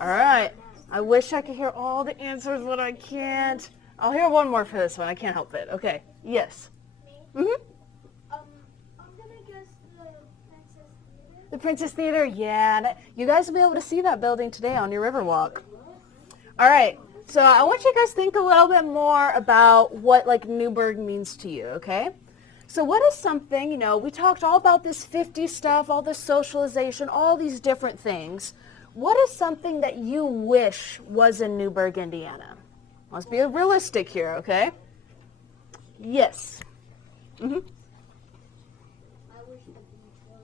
All right. I wish I could hear all the answers, but I can't. I'll hear one more for this one. I can't help it. Okay. Yes. I'm gonna guess the Princess Theater. The Princess Theater? Yeah. You guys will be able to see that building today on your Riverwalk. All right. So I want you guys to think a little bit more about what like Newburgh means to you, okay? So what is something, we talked all about this 50 stuff, all this socialization, all these different things. What is something that you wish was in Newburgh, Indiana? Let's be realistic here, okay? Yes. Mm-hmm. I wish the beach was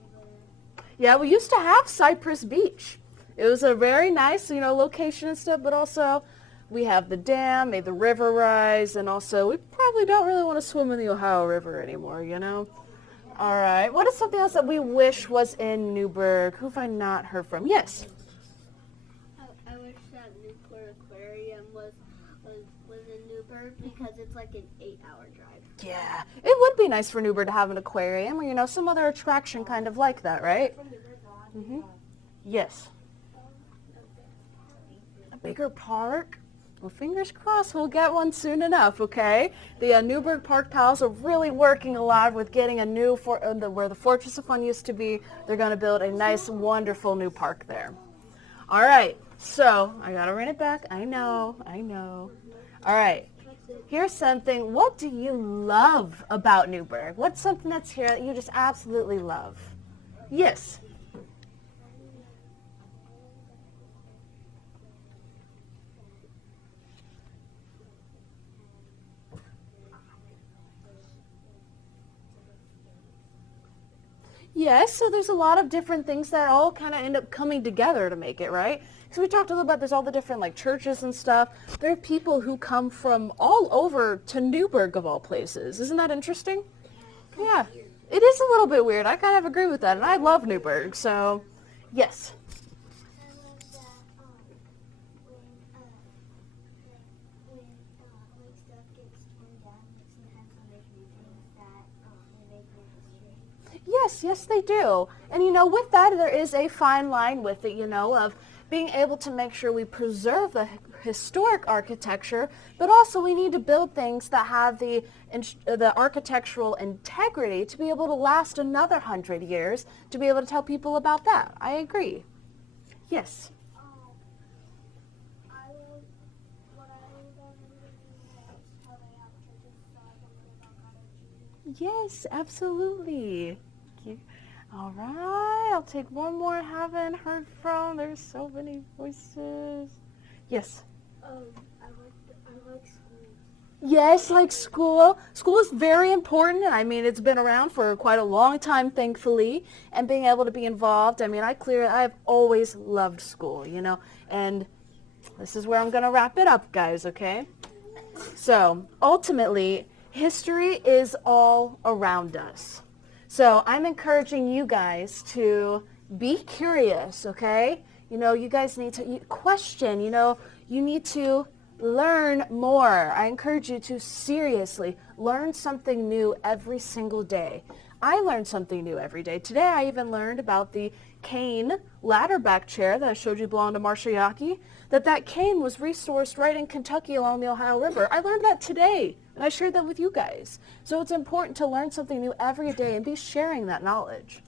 there. Yeah, we used to have Cypress Beach. It was a very nice, location and stuff, but also we have the dam, made the river rise, and also we probably don't really want to swim in the Ohio River anymore, All right, what is something else that we wish was in Newburgh? Who have I not heard from? Yes. I wish that Newport Aquarium was in Newburgh because it's like an 8-hour drive. Yeah, it would be nice for Newburgh to have an aquarium or, some other attraction kind of like that, right? Mm-hmm. Yes. A bigger park? Well, fingers crossed we'll get one soon enough, okay? The Newburgh Park Pals are really working a lot with getting a new, where the Fortress of Fun used to be. They're going to build a nice, wonderful new park there. All right, so I got to run it back. I know. All right, here's something. What do you love about Newburgh? What's something that's here that you just absolutely love? Yes. Yes, so there's a lot of different things that all kind of end up coming together to make it, right? So we talked a little about there's all the different churches and stuff. There are people who come from all over to Newburgh of all places. Isn't that interesting? Yeah, it is a little bit weird. I kind of agree with that, and I love Newburgh, so yes. I love that when stuff gets torn down, sometimes they make me think that they make me history. Yes, they do. And with that, there is a fine line with it, of being able to make sure we preserve the historic architecture, but also we need to build things that have the architectural integrity to be able to last another 100 years, to be able to tell people about that. I agree. Yes. What I love about Newburgh is how they have churches, so I can learn about God and Jesus. Yes, absolutely. All right, I'll take one more I haven't heard from. There's so many voices. Yes. I like schools. Yes, like school. School is very important, and I mean, it's been around for quite a long time, thankfully, and being able to be involved. I mean, I've always loved school, and this is where I'm going to wrap it up, guys, okay? So, ultimately, history is all around us. So I'm encouraging you guys to be curious, okay? You guys need to question, you need to learn more. I encourage you to seriously learn something new every single day. I learn something new every day. Today I even learned about the cane ladder back chair that I showed you belonged to Marcia Yockey, that cane was resourced right in Kentucky along the Ohio River. I learned that today, and I shared that with you guys. So it's important to learn something new every day and be sharing that knowledge.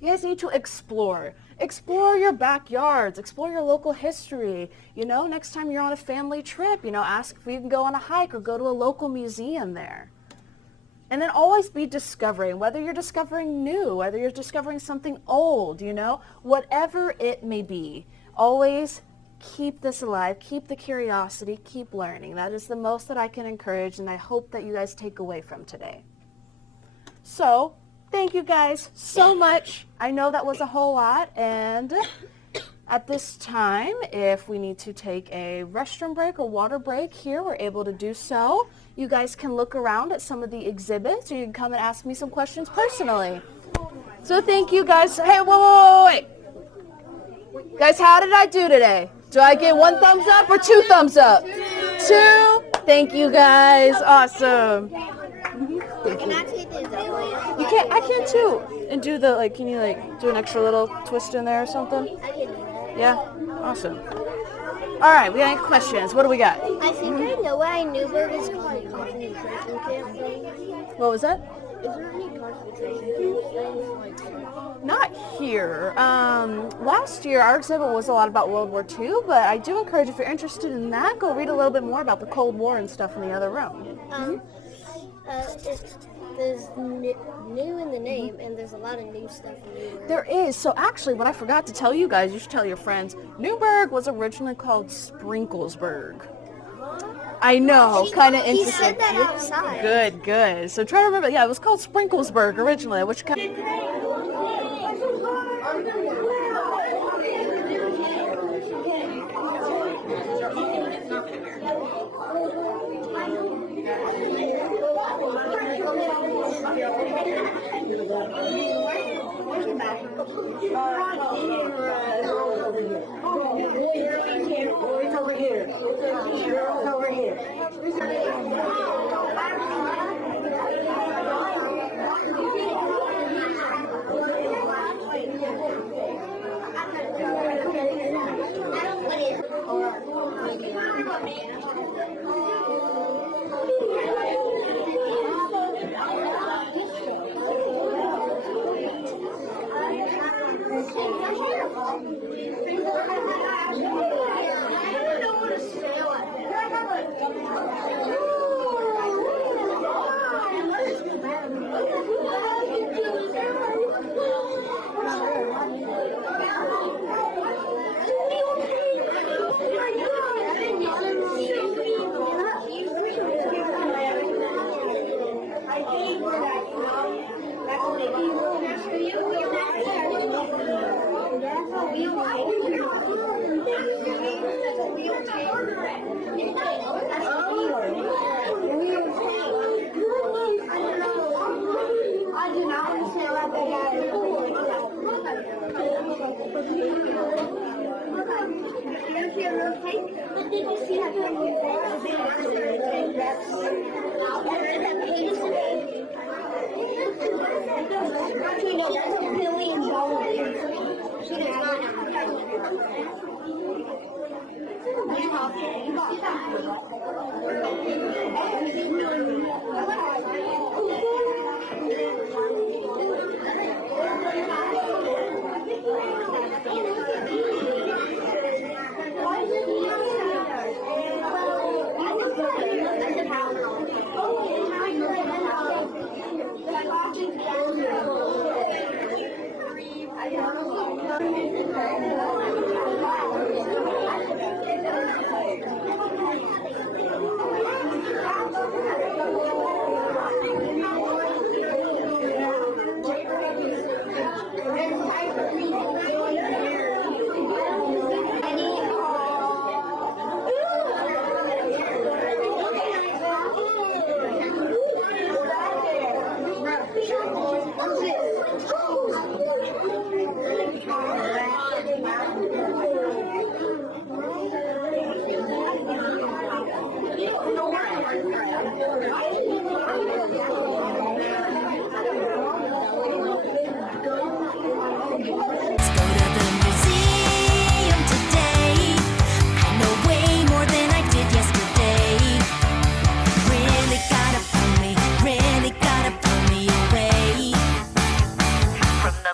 You guys need to explore. Explore your backyards. Explore your local history. Next time you're on a family trip, ask if you can go on a hike or go to a local museum there. And then always be discovering, whether you're discovering new, whether you're discovering something old, whatever it may be. Always keep this alive, keep the curiosity, keep learning. That is the most that I can encourage, and I hope that you guys take away from today. So, thank you guys so much. I know that was a whole lot, and at this time, if we need to take a restroom break or water break here, we're able to do so. You guys can look around at some of the exhibits, or you can come and ask me some questions personally. So thank you guys. Hey, wait. Guys, how did I do today? Do I get 1 thumbs up or 2 thumbs up? 2. Thank you guys. Awesome. Thank you. I can too. And do the can you do an extra little twist in there or something? I can do that. Yeah? Awesome. All right, we got any questions? What do we got? I think I know why Newburgh is called a concentration camp thing. What was that? Is there any concentration camp things Not here. Last year, our exhibit was a lot about World War II, but I do encourage, if you're interested in that, go read a little bit more about the Cold War and stuff in the other room. There's new in the name, and there's a lot of new stuff in Newburgh. There is. So actually, what I forgot to tell you guys, you should tell your friends, Newburgh was originally called Sprinklesburg. I know, kind of He interesting. said that outside. Good, good. So try to remember, yeah, it was called Sprinklesburg originally, which kind of...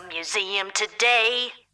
Museum today.